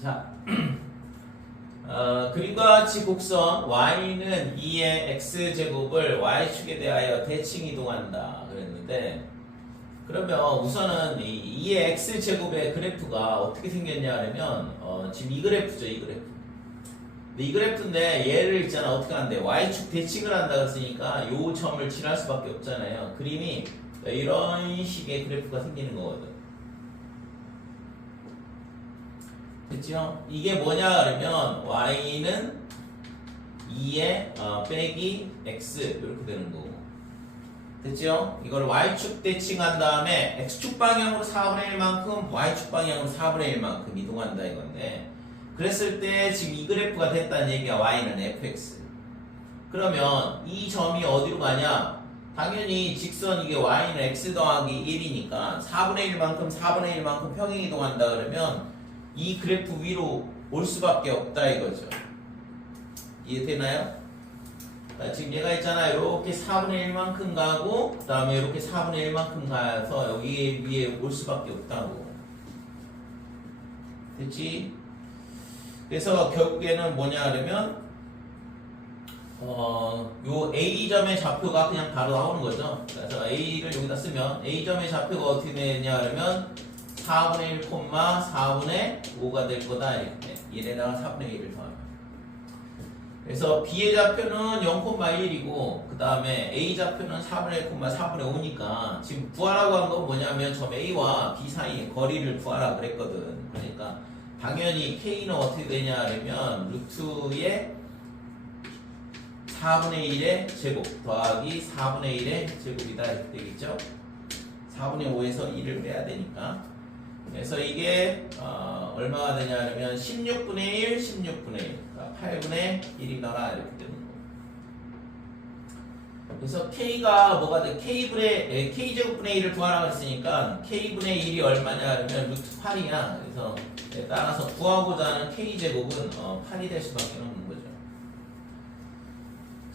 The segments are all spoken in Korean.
자, 그림과 같이 곡선 y는 2의 x제곱을 y축에 대하여 대칭 이동한다 그랬는데, 그러면 우선은 이 2의 x제곱의 그래프가 어떻게 생겼냐 하면 지금 이 그래프죠, 이 그래프. 근데 이 그래프인데 얘를 있잖아, 어떻게 하는데 y축 대칭을 한다 그랬으니까 요 점을 칠할 수밖에 없잖아요. 그림이 이런 식의 그래프가 생기는 거거든. 됐죠? 이게 뭐냐 그러면 y는 2에 빼기 x 이렇게 되는 거고, 됐죠? 이걸 y축 대칭한 다음에 x축 방향으로 4분의 1만큼 y축 방향으로 4분의 1만큼 이동한다 이건데, 그랬을 때 지금 이 그래프가 됐다는 얘기가 y는 fx. 그러면 이 점이 어디로 가냐? 당연히 직선 이게 y는 x 더하기 1이니까 4분의 1만큼 4분의 1만큼 평행 이동한다 그러면 이 그래프 위로 올 수밖에 없다 이거죠. 이해되나요? 지금 얘가 있잖아, 이렇게 4분의 1만큼 가고 그 다음에 이렇게 4분의 1만큼 가서 여기 위에 올 수밖에 없다고. 됐지? 그래서 결국에는 뭐냐 그러면 요 A점의 좌표가 그냥 바로 나오는 거죠. 그래서 A를 여기다 쓰면 A점의 좌표가 어떻게 되냐 그러면 4분의 1, 4분의 5가 될 거다 이렇게. 얘에다가 4분의 1을 더하면. 그래서 B의 좌표는 0,1이고 그 다음에 A 좌표는 4분의 1, 4분의 5니까 지금 구하라고 한 건 뭐냐면 점 A와 B 사이의 거리를 구하라 그랬거든. 그러니까 당연히 K는 어떻게 되냐 그러면 루트의 4분의 1의 제곱 더하기 4분의 1의 제곱이다 이렇게 되겠죠. 4분의 5에서 1을 빼야 되니까. 그래서 이게 얼마가 되냐 하면 16분의 1, 16분의 1, 그러니까 8분의 1이더라 이렇게 되는 거예요. 그래서 K가 뭐가 돼? K제곱분의 1을 구하라고 했으니까 K분의 1이 얼마냐 하면 루트 8이야. 그래서 따라서 구하고자 하는 K제곱은 8이 될 수밖에 없는 거죠.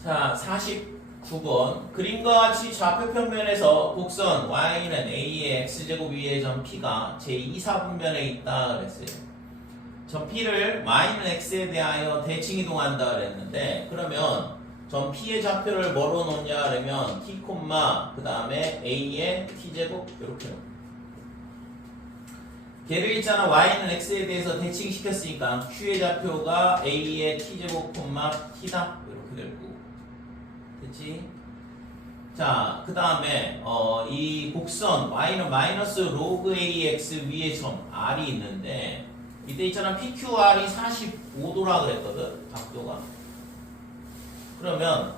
자, 49번. 그림과 같이 좌표 평면에서 곡선 y는 a의 x제곱 위의 점 p가 제2사분면에 있다 그랬어요. 점 p를 y는 x에 대하여 대칭 이동한다 그랬는데, 그러면 점 p의 좌표를 뭐로 놓냐 그러면 t, 그 다음에 a의 t제곱 이렇게 놓고, 걔를 있잖아 y는 x에 대해서 대칭시켰으니까 q의 좌표가 a의 t제곱, t다 이렇게 될 거고. 됐지? 자, 그 다음에 이 곡선 y는 마이너스 로그 ax 위에 점 r이 있는데, 이때 있잖아 PQR이 45도라 그랬거든, 각도가. 그러면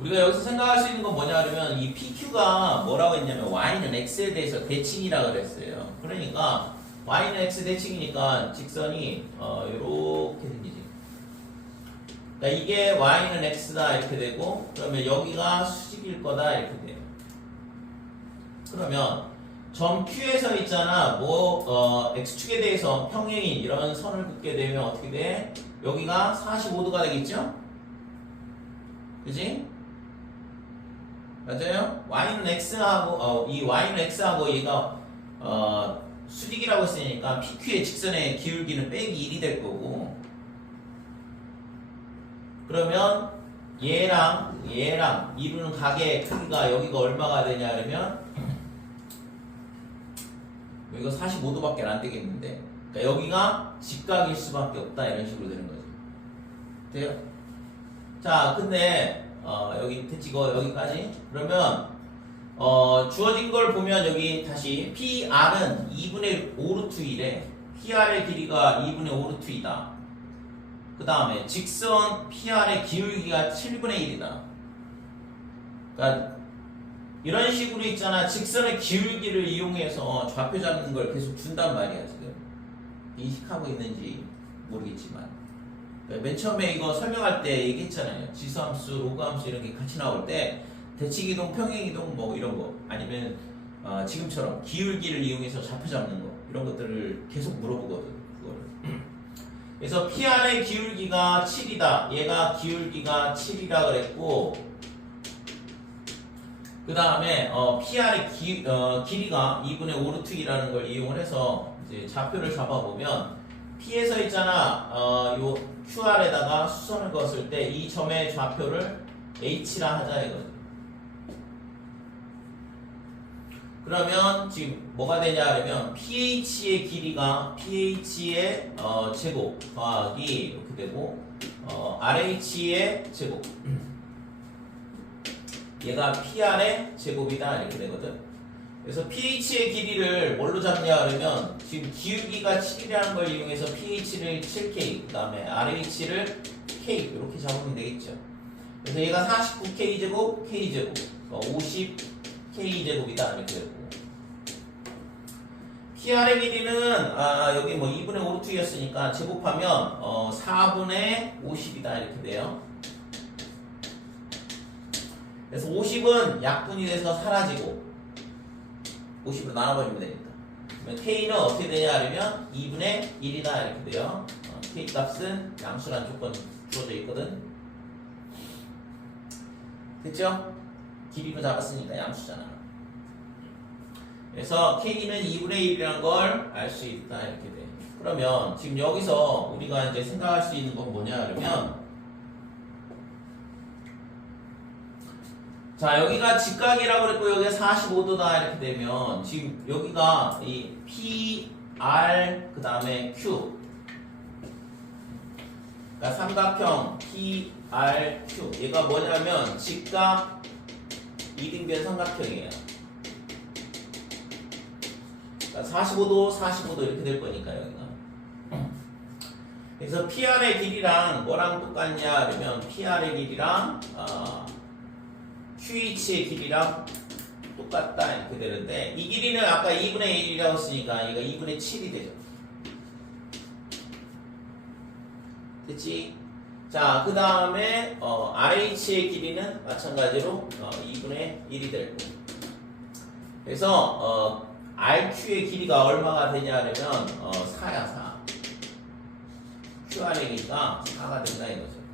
우리가 여기서 생각할 수 있는 건 뭐냐 하면 이 PQ가 뭐라고 했냐면 y는 x에 대해서 대칭이라 그랬어요. 그러니까 y는 x 대칭이니까 직선이 이렇게 생기지. 그러니까 이게 y는 x다 이렇게 되고, 그러면 여기가 수직일 거다 이렇게 돼요. 그러면 점 Q에서 있잖아 x축에 대해서 평행인 이런 선을 긋게 되면 어떻게 돼? 여기가 45도가 되겠죠? 그지? 맞아요? y는 x하고 이 y는 x하고 얘가 수직이라고 했으니까 PQ의 직선의 기울기는 빼기 1이 될 거고, 그러면 얘랑 이루는 각의 크기가 여기가 얼마가 되냐 그러면 여기가 45도밖에 안 되겠는데, 그러니까 여기가 직각일 수밖에 없다 이런 식으로 되는 거죠. 돼요? 자, 근데 여기 찍어 여기까지. 그러면 주어진 걸 보면 여기 다시 PR은 2분의 5루트 1에 PR의 길이가 2분의 5루트 2다. 그 다음에 직선 PR의 기울기가 7분의 1이다. 그러니까 이런 식으로 있잖아. 직선의 기울기를 이용해서 좌표 잡는 걸 계속 준단 말이야 지금. 인식하고 있는지 모르겠지만, 그러니까 맨 처음에 이거 설명할 때 얘기했잖아요. 지수함수, 로그함수 이런 게 같이 나올 때 대칭이동, 평행이동 뭐 이런 거, 아니면 지금처럼 기울기를 이용해서 좌표 잡는 거, 이런 것들을 계속 물어보거든 그거를. 그래서 PR의 기울기가 7이다. 얘가 기울기가 7이라 그랬고, 그 다음에 PR의 길이가 2분의 5 루트 2라는 걸 이용을 해서 이제 좌표를 잡아보면 P에서 있잖아 요 QR에다가 수선을 그었을 때 이 점의 좌표를 H라 하자 이거지. 그러면 지금 뭐가 되냐 그러면 PH의 길이가 PH의 제곱 더하기 이렇게 되고 RH의 제곱 얘가 PR의 제곱이다 이렇게 되거든. 그래서 pH의 길이를 뭘로 잡냐 그러면 지금 기울기가 7이라는 걸 이용해서 pH를 7K 그 다음에 RH를 K 이렇게 잡으면 되겠죠. 그래서 얘가 49K제곱 K제곱 50K제곱이다 이렇게 되고 PR의 길이는 여기 뭐 2분의 5 루트 2였으니까 제곱하면 4분의 50이다 이렇게 돼요. 그래서 50은 약분이 돼서 사라지고 50으로 나눠버리면 되니까. 그러면 K는 어떻게 되냐 하면 2분의 1이다 이렇게 돼요. K 값은 양수란 조건 주어져 있거든. 됐죠? 길이로 잡았으니까 양수잖아. 그래서 K는 2분의 1이라는 걸 알 수 있다 이렇게 돼. 그러면 지금 여기서 우리가 이제 생각할 수 있는 건 뭐냐 그러면 자 여기가 직각이라고 그랬고 여기가 45도다 이렇게 되면 지금 여기가 이 P, R 그 다음에 Q 그러니까 삼각형 P, R, Q 얘가 뭐냐면 직각 이등변 삼각형이에요. 그러니까 45도, 45도 이렇게 될 거니까 여기가. 그래서 PR의 길이랑 뭐랑 똑같냐 그러면 PR의 길이랑 QH의 길이랑 똑같다 이렇게 되는데 이 길이는 아까 2분의 1이라고 했으니까 얘가 2분의 7이 되죠. 됐지? 자, 그 다음에 RH의 길이는 마찬가지로 2분의 1이 될 거고 그래서 RQ의 길이가 얼마가 되냐 하면 4야 4 QR의 길이가 4가 된다 이거죠.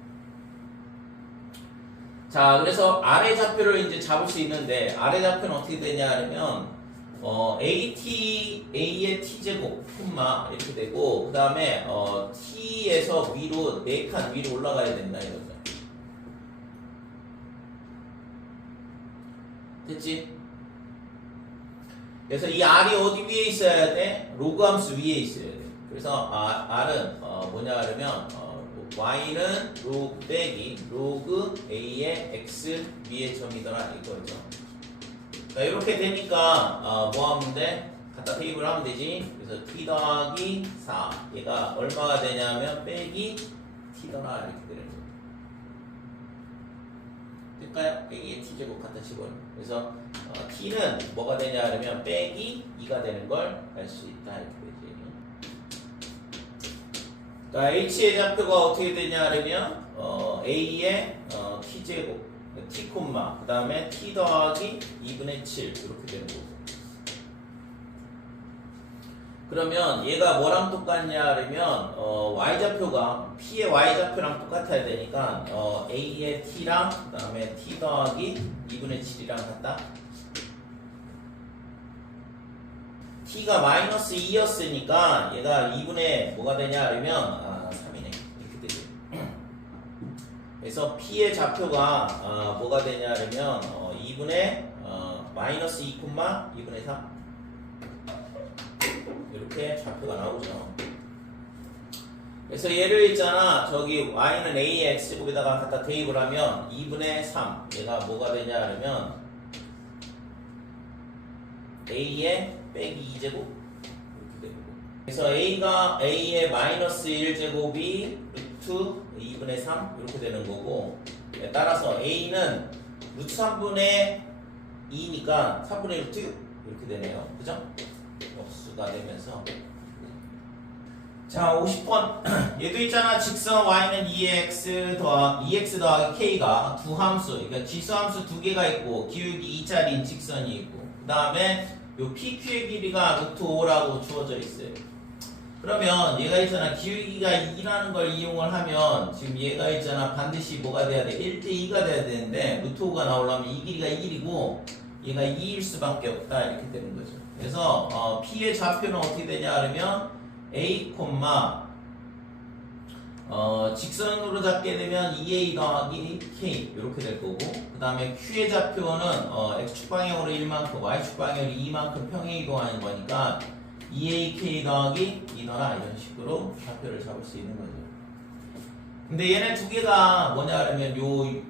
자, 그래서 아래 좌표를 이제 잡을 수 있는데 아래 좌표는 어떻게 되냐 하면 A의 t제곱 콤마 이렇게 되고 그 다음에 t에서 위로 4칸 위로 올라가야 된다 이거죠. 됐지? 그래서 이 r이 어디 위에 있어야 돼? 로그 함수 위에 있어야 돼. 그래서 r은 뭐냐 하면 y는 로그 빼기 로그 a의 x 위의 점이더라 이거죠. 자, 이렇게 되니까 뭐 하면 돼? 갖다 대입을 하면 되지. 그래서 t 더하기 4 얘가 얼마가 되냐면 빼기 t더라 이렇게 되는 거예요. 될까요? 빼기 t제곱 갖다 집어넣어. 그래서 t는 뭐가 되냐 하면 빼기 2가 되는 걸 알 수 있다 이렇게 되지. 그러니까 h의 좌표가 어떻게 되냐 하면 a의 t제곱 t 콤마 그 다음에 t 더하기 2분의 7 이렇게 되는 거고 그러면 얘가 뭐랑 똑같냐 하면 y좌표가 p의 y좌표랑 똑같아야 되니까 a의 t랑 그 다음에 t 더하기 2분의 7이랑 같다. t가 마이너스 2였으니까 얘가 2분의 뭐가 되냐 하면 3이네 이렇게 되죠. 그래서 p의 좌표가 뭐가 되냐 하면 2분의 마이너스 2, 2분의 3 이렇게 좌표가 나오죠. 그래서 얘를 있잖아 저기 y는 a의 x제곱에다가 갖다 대입을 하면 2분의 3 얘가 뭐가 되냐 하면 a의 빼기 2제곱 이렇게 되고 그래서 a가 a의 마이너스 1제곱이 루트 2분의 3 이렇게 되는 거고 따라서 a는 루트 3분의 2니까 3분의 루트 6 이렇게 되네요. 그죠? 역수가 되면서 자 50번 얘도 있잖아 직선 y는 2x 더하기 k가 두 함수 그러니까 지수함수 두 개가 있고 기울기 2짜리인 직선이 있고 그 다음에 요 PQ의 길이가 루트 5라고 주어져 있어요. 그러면 얘가 있잖아. 기울기가 2라는 걸 이용을 하면 지금 얘가 있잖아. 반드시 뭐가 돼야 돼? 1대2가 돼야 되는데 루트 5가 나오려면 이 길이가 1이고 얘가 2일 수밖에 없다. 이렇게 되는 거죠. 그래서 P의 좌표는 어떻게 되냐 그러면 A, 직선으로 잡게 되면 2A 더하기 K 이렇게 될 거고 그 다음에 Q의 좌표는 X축 방향으로 1만큼 Y축 방향으로 2만큼 평행 이동하는 거니까 2AK 더하기 2너라 이런 식으로 좌표를 잡을 수 있는 거죠. 근데 얘네 두 개가 뭐냐 그러면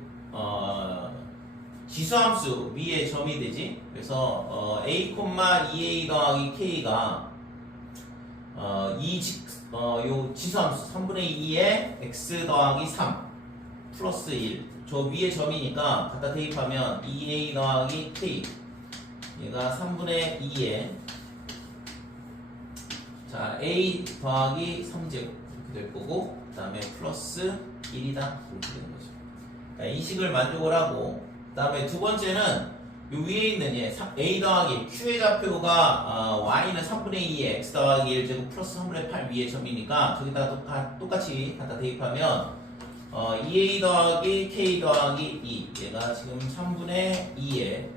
지수함수 위에 점이 되지. 그래서 A, 2A 더하기 K가 요 지수함수 3분의 2에 x 더하기 3 플러스 1 저 위에 점이니까 갖다 대입하면 2a 더하기 k 얘가 3분의 2에 자 a 더하기 3제곱 이렇게 될 거고 그 다음에 플러스 1이다 이렇게 되는 거죠. 그러니까 이 식을 만족을 하고 그 다음에 두 번째는 요 위에 있는 A 더하기 Q의 좌표가 Y는 3분의 2에 X 더하기 1제곱 플러스 3분의 8 위에 점이니까 저기다 똑같이 갖다 대입하면 2A 더하기 K 더하기 2 얘가 지금 3분의 2에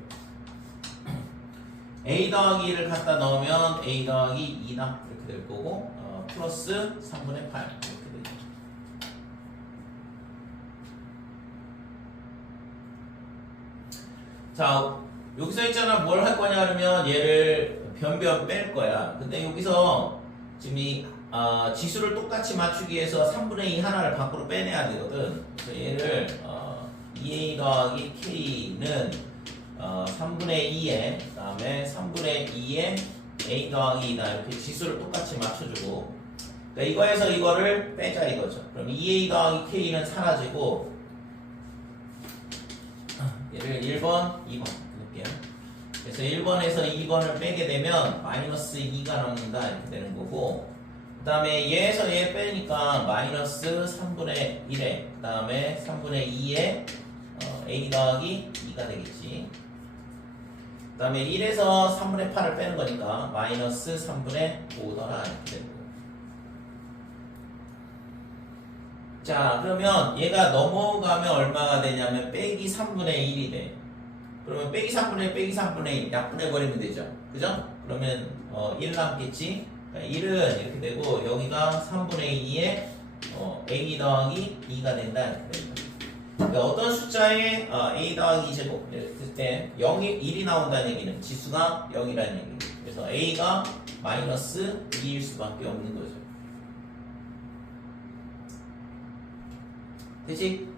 A 더하기 1을 갖다 넣으면 A 더하기 2다 이렇게 될 거고 플러스 3분의 8 이렇게 되죠. 자 여기서 있잖아 뭘 할 거냐 그러면 얘를 변변 뺄 거야. 근데 여기서 지금 이 지수를 똑같이 맞추기 위해서 3분의 2 하나를 밖으로 빼내야 되거든. 그래서 얘를 2a 더하기 k는 3분의 2에 그 다음에 3분의 2에 a 더하기 2다 이렇게 지수를 똑같이 맞춰주고 그러니까 이거에서 이거를 빼자 이거죠. 그럼 2a 더하기 k는 사라지고 얘를 1번, 2번 넣을게요. 그래서 1번에서 2번을 빼게 되면 마이너스 2가 남는다 이렇게 되는 거고 그 다음에 얘에서 얘 빼니까 마이너스 3분의 1에 그 다음에 3분의 2에 a 더하기 2가 되겠지. 그 다음에 1에서 3분의 8을 빼는 거니까 마이너스 3분의 5더라 이렇게 되고 자 그러면 얘가 넘어가면 얼마가 되냐면 빼기 3분의 1이 돼. 그러면 빼기 3분의 1 빼기 3분의 1 약분해버리면 되죠. 그죠? 그러면 1 남겠지. 그러니까 1은 이렇게 되고 여기가 3분의 2에 a 더하기 2가 된다 이렇게 됩니다. 그러니까 어떤 숫자에 a 더하기 제곱 이랬을 때 0이 1이 나온다는 얘기는 지수가 0이라는 얘기입니다. 그래서 a가 마이너스 2일 수밖에 없는 거죠. 되지?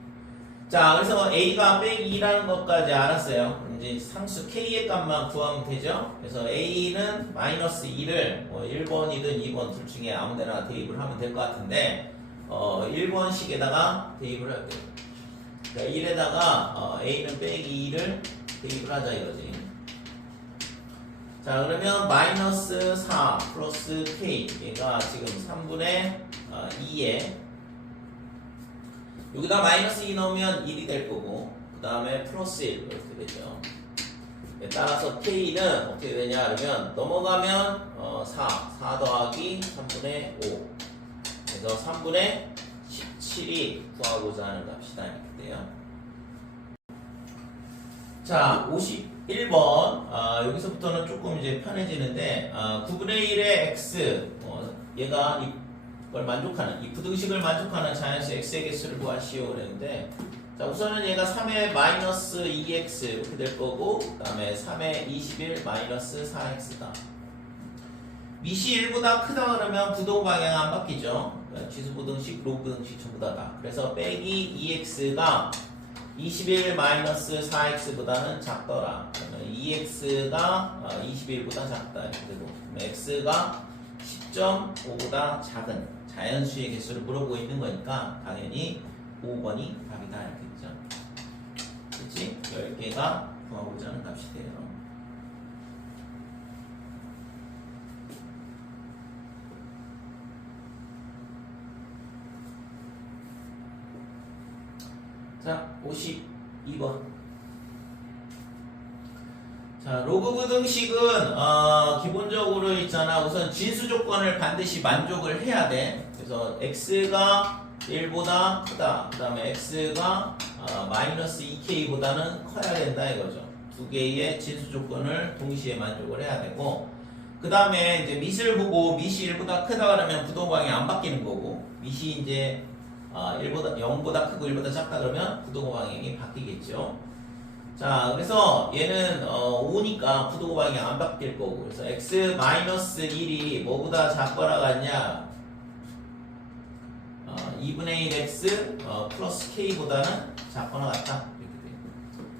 자, 그래서 A가 빼기 2라는 것까지 알았어요. 그럼 이제 상수 K의 값만 구하면 되죠? 그래서 A는 마이너스 2를 1번이든 2번 둘 중에 아무 데나 대입을 하면 될 것 같은데 1번식에다가 대입을 할게요. 그러니까 1에다가 A는 빼기 2를 대입을 하자 이거지. 자, 그러면 마이너스 4 플러스 K 얘가 지금 3분의 2에 여기다 마이너스 2 넣으면 1이 될 거고 그 다음에 플러스 1 이렇게 되죠. 따라서 K는 어떻게 되냐 그러면 넘어가면 4 더하기 3분의 5 그래서 3분의 17이 구하고자 하는 값이다 이렇게 돼요. 자 51번 여기서부터는 조금 이제 편해지는데 9분의 1의 x 얘가 걸 만족하는 이 부등식을 만족하는 자연수 x의 개수를 구하시오 그랬는데 자 우선은 얘가 3의 마이너스 2x 이렇게 될 거고 그 다음에 3의 21 마이너스 4x다. 미시 1보다 크다 그러면 부동 방향 안 바뀌죠. 그러니까 지수 부등식 로그 부등식 전부 다다. 그래서 빼기 2x가 21 마이너스 4x보다는 작더라. 그러면 2x가 21보다 작다 이렇게 되고 x가 10.5보다 작은 자연수의 개수를 물어보고 있는 거니까 당연히 5번이 답이다 이렇게 되죠. 그치? 10개가 구하고자 하는 값이 돼요. 자 52번 자, 로그 부등식은 기본적으로 있잖아. 우선 진수 조건을 반드시 만족을 해야 돼. 그래서 x가 1보다 크다. 그 다음에 x가 마이너스 2k보다는 커야 된다 이거죠. 두 개의 진수 조건을 동시에 만족을 해야 되고, 그 다음에 이제 밑을 보고 밑이 1보다 크다 그러면 부동방이 안 바뀌는 거고, 밑이 이제 0보다 크고 1보다 작다 그러면 부동방향이 바뀌겠죠. 자, 그래서 얘는 5니까 부동방향이 안 바뀔 거고, 그래서 x-1이 뭐보다 작거나 같냐? 2분의 1x 플러스 k보다는 작거나 같다. 이렇게 돼요.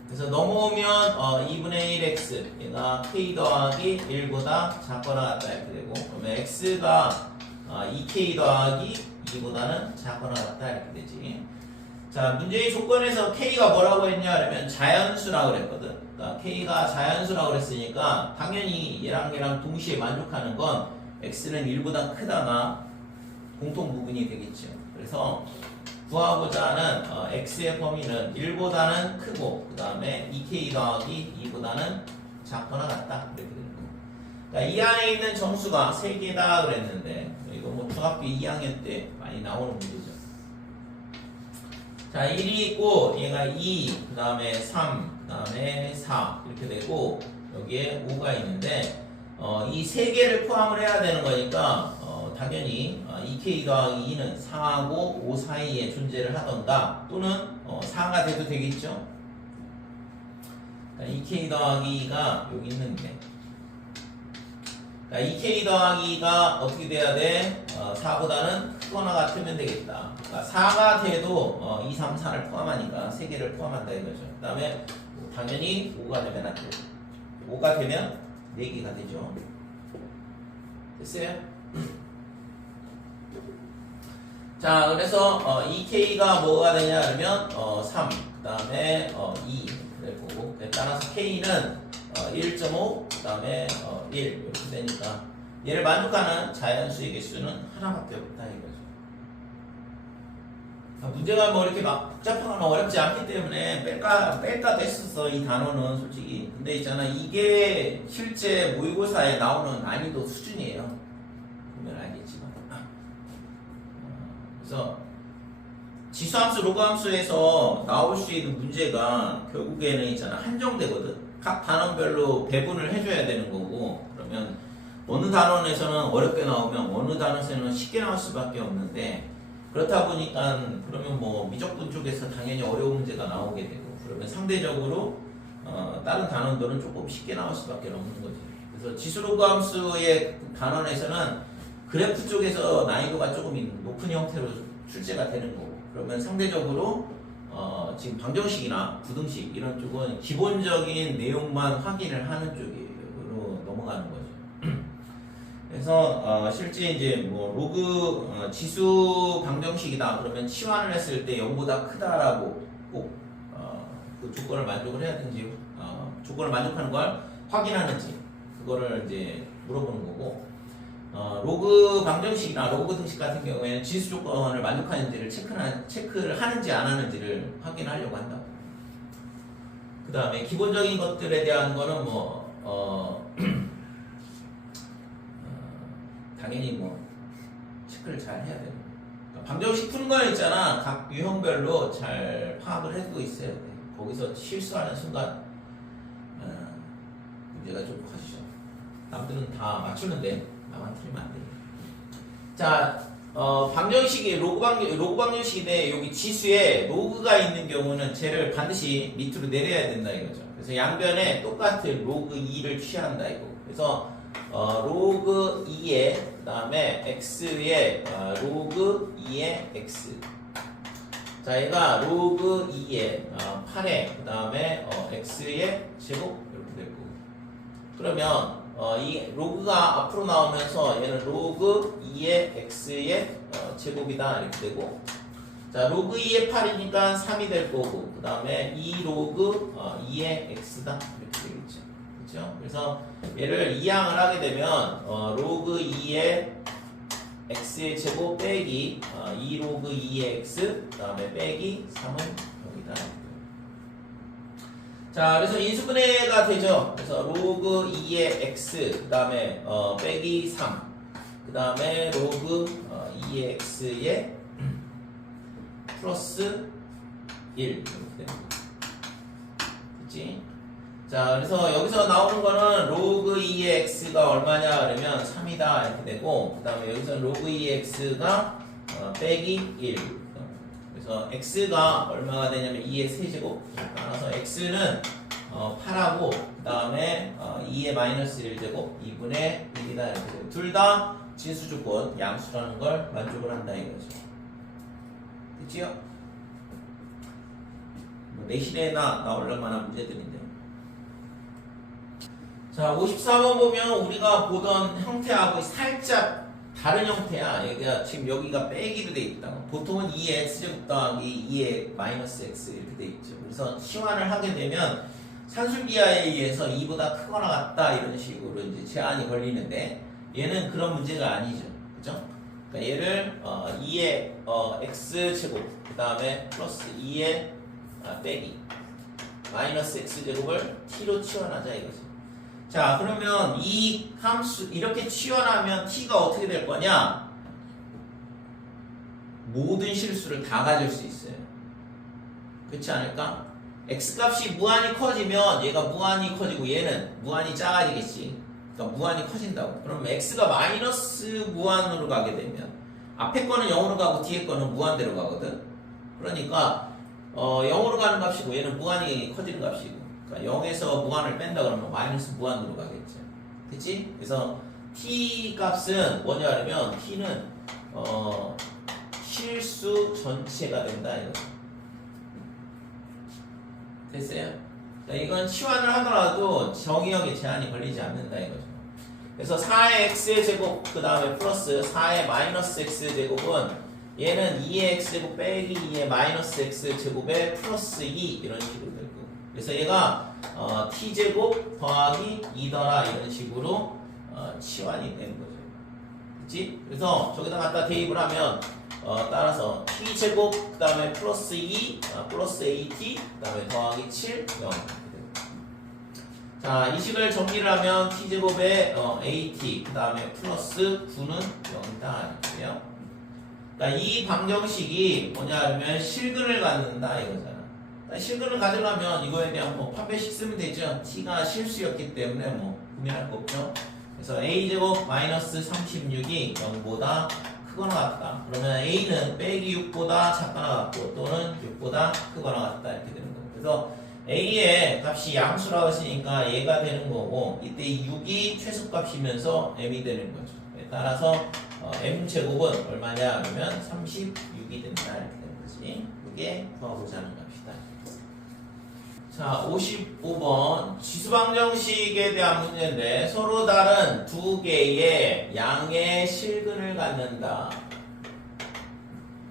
그래서 넘어오면 2분의 1x 얘가 k 더하기 1보다 작거나 같다 이렇게 되고, 그러면 x가 2k 더하기 2보다는 작거나 같다 이렇게 되지. 자, 문제의 조건에서 k가 뭐라고 했냐 그러면 자연수라고 그랬거든. 그러니까 k가 자연수라고 그랬으니까 당연히 얘랑 동시에 만족하는 건 x는 1보다 크다가 공통 부분이 되겠죠. 그래서 구하고자 하는 x의 범위는 1보다는 크고 그 다음에 2k 더하기 2보다는 작거나 같다 이렇게 되는 거예요. 그러니까 이 안에 있는 정수가 3개다 그랬는데 이거 뭐 중학교 2학년 때 많이 나오는 문제죠. 자, 1이 있고 얘가 2, 그 다음에 3, 그 다음에 4 이렇게 되고 여기에 5가 있는데 이 3개를 포함을 해야 되는 거니까 당연히 2k 더하기 2는 4하고 5 사이에 존재를 하던가 또는 4가 돼도 되겠죠. 그러니까 2k 더하기 2가 여기 있는데, 그러니까 2k 더하기 2가 어떻게 돼야 돼? 4보다는 크거나 같으면 되겠다. 그러니까 4가 돼도 2, 3, 4를 포함하니까 3개를 포함한다 이거죠. 그 다음에 당연히 5가 되면 안 돼요. 5가 되면 4개가 되죠. 됐어요? 자, 그래서 2k가 뭐가 되냐 그러면 3, 그 다음에 2 되고, 따라서 k는 1.5, 그 다음에 1 이렇게 되니까 얘를 만족하는 자연수의 개수는 하나밖에 없다 이거죠. 문제가 뭐 이렇게 막 복잡하거나 어렵지 않기 때문에 뺄까 했었어 이 단어는 솔직히. 근데 있잖아, 이게 실제 모의고사에 나오는 난이도 수준이에요. 보면 알겠지만. 그래서 지수함수, 로그함수에서 나올 수 있는 문제가 결국에는 있잖아 한정되거든. 각 단원별로 배분을 해줘야 되는 거고, 그러면 어느 단원에서는 어렵게 나오면 어느 단원에서는 쉽게 나올 수밖에 없는데, 그렇다 보니까 그러면 뭐 미적분 쪽에서 당연히 어려운 문제가 나오게 되고, 그러면 상대적으로 다른 단원들은 조금 쉽게 나올 수밖에 없는 거지. 그래서 지수 로그함수의 단원에서는 그래프 쪽에서 난이도가 조금 높은 형태로 출제가 되는 거고, 그러면 상대적으로 지금 방정식이나 부등식 이런 쪽은 기본적인 내용만 확인을 하는 쪽으로 넘어가는 거죠. 그래서 실제 이제 뭐 로그 지수 방정식이다 그러면 치환을 했을 때 0보다 크다라고 꼭 그 조건을 만족을 해야 되는지 조건을 만족하는 걸 확인하는지 그거를 이제 물어보는 거고, 로그 방정식이나 로그 등식 같은 경우에는 지수 조건을 만족하는지를 체크를 하는지 안 하는지를 확인하려고 한다. 그 다음에 기본적인 것들에 대한 거는 뭐 당연히 뭐 체크를 잘 해야 되는. 그러니까 방정식 푸는 거 있잖아, 각 유형별로 잘 파악을 해두고 있어야 돼. 거기서 실수하는 순간 문제가 좀 커지죠. 남들은 다 맞추는데 나만 틀리면 안 돼. 자, 방정식이 로그 방정식인데 여기 지수에 로그가 있는 경우는 쟤를 반드시 밑으로 내려야 된다 이거죠. 그래서 양변에 똑같은 로그 2를 취한다 이거. 그래서 로그 2에 그 다음에 x에 로그 2의 x. 자, 얘가 로그 2에 8에 그 다음에 x의 제곱 이렇게 되고. 그러면 이 로그가 앞으로 나오면서 얘는 로그 2의 x의 제곱이다 이렇게 되고, 자, 로그 2의 8이니까 3이 될 거고, 그 다음에 2 로그 2의 x다 이렇게 되겠죠. 그렇죠? 그래서 얘를 이항을 하게 되면 로그 2의 x의 제곱 빼기 2 로그 2의 x, 그 다음에 빼기 3은 여기다. 자, 그래서 인수분해가 되죠. 그래서 로그 2의 x, 그 다음에 빼기 3, 그 다음에 로그 2의 x의 플러스 1 이렇게 됩니다. 그치? 자, 그래서 여기서 나오는 거는 로그 2의 x가 얼마냐 그러면 3이다 이렇게 되고, 그 다음에 여기서 로그 2의 x가 빼기 1. 그래서 x가 얼마가 되냐면 2의 세제곱. 따라서 x는 8하고, 그 다음에 2의 마이너스 1제곱 2분의 1이다 이렇게 되고, 둘 다 지수 조건 양수라는 걸 만족을 한다 이거죠. 됐지요? 내신에나 나올 만한 문제들인데. 자, 53번 보면 우리가 보던 형태하고 살짝 다른 형태야. 여기가 지금 여기가 빼기로 돼 있다. 보통은 2의 x제곱 더하기 2의 마이너스 x 이렇게 돼 있죠. 그래서 치환을 하게 되면 산술기하에 의해서 2보다 크거나 같다 이런 식으로 이제 제한이 걸리는데, 얘는 그런 문제가 아니죠. 그죠? 그러니까 얘를 2의 x제곱 그 다음에 플러스 2의 빼기 마이너스 x제곱을 t로 치환하자 이거죠. 자, 그러면 이 함수 이렇게 치환하면 t가 어떻게 될 거냐? 모든 실수를 다 가질 수 있어요. 그렇지 않을까? x값이 무한히 커지면 얘가 무한히 커지고 얘는 무한히 작아지겠지. 그러니까 무한히 커진다고. 그럼 x가 마이너스 무한으로 가게 되면 앞에 거는 0으로 가고 뒤에 거는 무한대로 가거든. 그러니까 0으로 가는 값이고 얘는 무한히 커지는 값이고, 그러니까 0에서 무한을 뺀다 그러면 마이너스 무한으로 가겠죠. 그치? 그래서 t 값은 뭐냐 하면 t는 실수 전체가 된다 이거. 됐어요? 자, 이건 치환을 하더라도 정의역에 제한이 걸리지 않는다 이거죠. 그래서 4의 x의 제곱 그 다음에 플러스 4의 마이너스 x 제곱은 얘는 2의 x제곱 빼기 2의 마이너스 x제곱에 플러스 2 이런 식으로 되고, 그래서 얘가 t제곱 더하기 2더라 이런 식으로 치환이 되는 거죠. 그치? 그래서 저기다 갖다 대입을 하면 따라서 t제곱 그 다음에 플러스 2 플러스 at 그 다음에 더하기 7 0. 자, 이 식을 정리를 하면 t제곱에 at 그 다음에 플러스 9는 0이다 이렇게요. 그러니까 이 방정식이 뭐냐 하면 실근을 갖는다 이거잖아. 그러니까 실근을 가지려면 이거에 대한 뭐 판별식 쓰면 되죠. t가 실수였기 때문에 뭐 고민할 거 없죠. 그래서 a제곱 마이너스 36이 0보다 크거나 같다. 그러면 a는 빼기 6보다 작거나 같고 또는 6보다 크거나 같다 이렇게 되는 거예요. 그래서 a의 값이 양수라고 했으니까 얘가 되는 거고, 이때 6이 최소값이면서 m이 되는 거죠. 따라서 m제곱은 얼마냐 그러면 36이 된다 이렇게 되는 거지. 이게 구하고자 하는 값이다. 자, 55번 지수방정식에 대한 문제인데, 서로 다른 두 개의 양의 실근을 갖는다.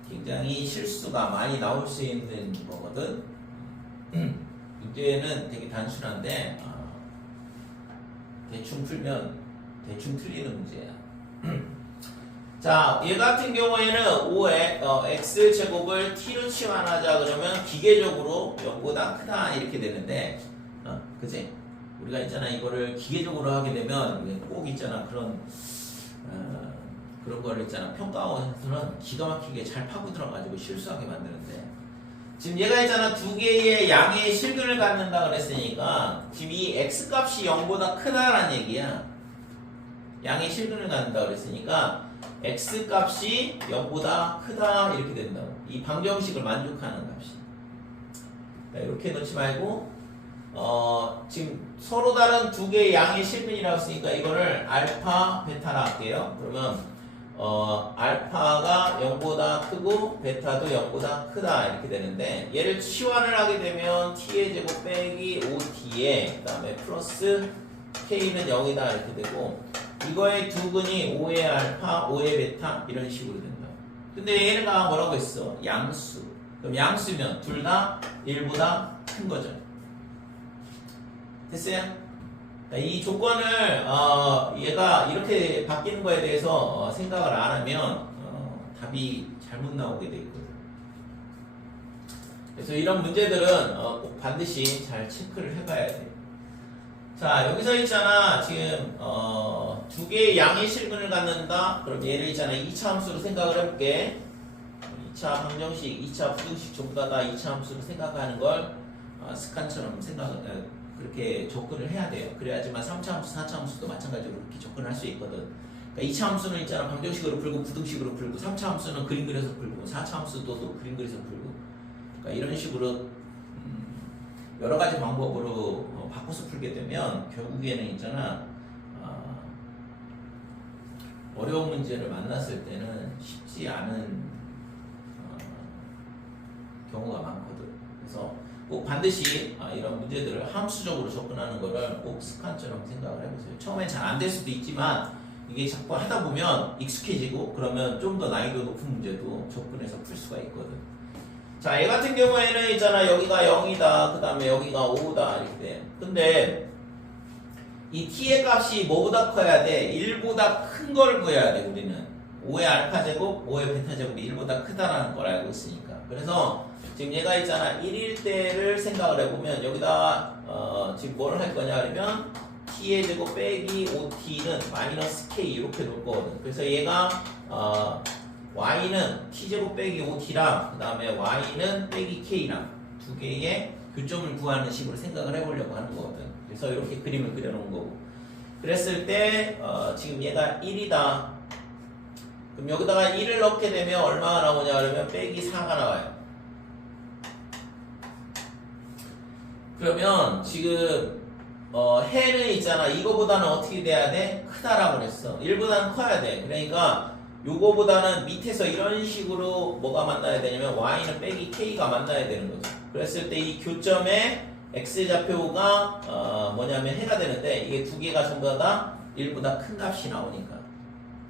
굉장히 실수가 많이 나올 수 있는 거거든. 문제는 되게 단순한데 대충 풀면 대충 틀리는 문제야. 자, 얘 같은 경우에는 5의 x제곱을 t로 치환하자 그러면 기계적으로 0보다 크다 이렇게 되는데, 그치? 우리가 있잖아, 이거를 기계적으로 하게 되면 꼭 있잖아, 그런 거를 있잖아, 평가원에서는 기가 막히게 잘 파고 들어가지고 실수하게 만드는데, 지금 얘가 있잖아, 두 개의 양의 실근을 갖는다 그랬으니까 지금 이 x값이 0보다 크다라는 얘기야. 양의 실근을 갖는다 그랬으니까 x값이 0보다 크다 이렇게 된다고. 이 방정식을 만족하는 값이. 이렇게 넣지 말고 지금 서로 다른 두 개의 양의 실근이라고 했으니까 이거를 알파, 베타라 할게요. 그러면 알파가 0보다 크고 베타도 0보다 크다 이렇게 되는데, 얘를 치환을 하게 되면 t의 제곱 빼기 5t에 그 다음에 플러스 k는 0이다 이렇게 되고, 이거의 두 근이 5의 알파, 5의 베타 이런 식으로 된다. 근데 얘가 뭐라고 했어? 양수. 그럼 양수면 둘 다 1보다 큰 거죠. 됐어요? 이 조건을 얘가 이렇게 바뀌는 거에 대해서 생각을 안 하면 답이 잘못 나오게 돼 있거든. 그래서 이런 문제들은 꼭 반드시 잘 체크를 해봐야 돼요. 자, 여기서 있잖아. 지금 두 개의 양의 실근을 갖는다. 그럼 얘를 있잖아. 2차 함수로 생각을 해볼게. 2차 방정식, 2차 부등식 전부 다 2차 함수로 생각하는 걸 습관처럼 그렇게 접근을 해야 돼요. 그래야지만 3차 함수, 4차 함수도 마찬가지로 그렇게 접근을 할 수 있거든. 그러니까 2차 함수는 있잖아. 방정식으로 풀고 부등식으로 풀고 3차 함수는 그림 그려서 풀고 4차 함수도 또 그림 그려서 풀고 그러니까 이런 식으로 여러 가지 방법으로 바꿔서 풀게 되면 결국에는 있잖아. 어려운 문제를 만났을 때는 쉽지 않은 경우가 많거든. 그래서 꼭 반드시 이런 문제들을 함수적으로 접근하는 거를 꼭 습관처럼 생각을 해보세요. 처음엔 잘 안 될 수도 있지만 이게 자꾸 하다 보면 익숙해지고 그러면 좀 더 난이도 높은 문제도 접근해서 풀 수가 있거든. 자, 얘 같은 경우에는 있잖아. 여기가 0이다. 그 다음에 여기가 5다. 이렇게 돼. 근데 이 t의 값이 뭐보다 커야 돼? 1보다 큰 거를 구해야 돼, 우리는. 5의 알파 제곱, 5의 베타 제곱이 1보다 크다라는 걸 알고 있으니까. 그래서 지금 얘가 있잖아. 1일 때를 생각을 해보면 여기다 지금 뭘 할 거냐 그러면 t의 제곱 빼기 5t는 마이너스 k 이렇게 놓을 거거든. 그래서 얘가 y는 t제곱 빼기 5t랑 그 다음에 y는 빼기 k랑 두 개의 교점을 구하는 식으로 생각을 해보려고 하는 거거든. 그래서 이렇게 그림을 그려놓은 거고 그랬을 때 지금 얘가 1이다. 그럼 여기다가 1을 넣게 되면 얼마가 나오냐 그러면 빼기 4가 나와요. 그러면 지금 해는 있잖아. 이거보다는 어떻게 돼야 돼? 크다라고 그랬어. 1보다는 커야 돼. 그러니까 요거보다는 밑에서 이런 식으로 뭐가 만나야 되냐면 y는 빼기 k가 만나야 되는 거죠. 그랬을 때 이 교점에 x좌표가 뭐냐면 해가 되는데 이게 두 개가 전부 다 1보다 큰 값이 나오니까.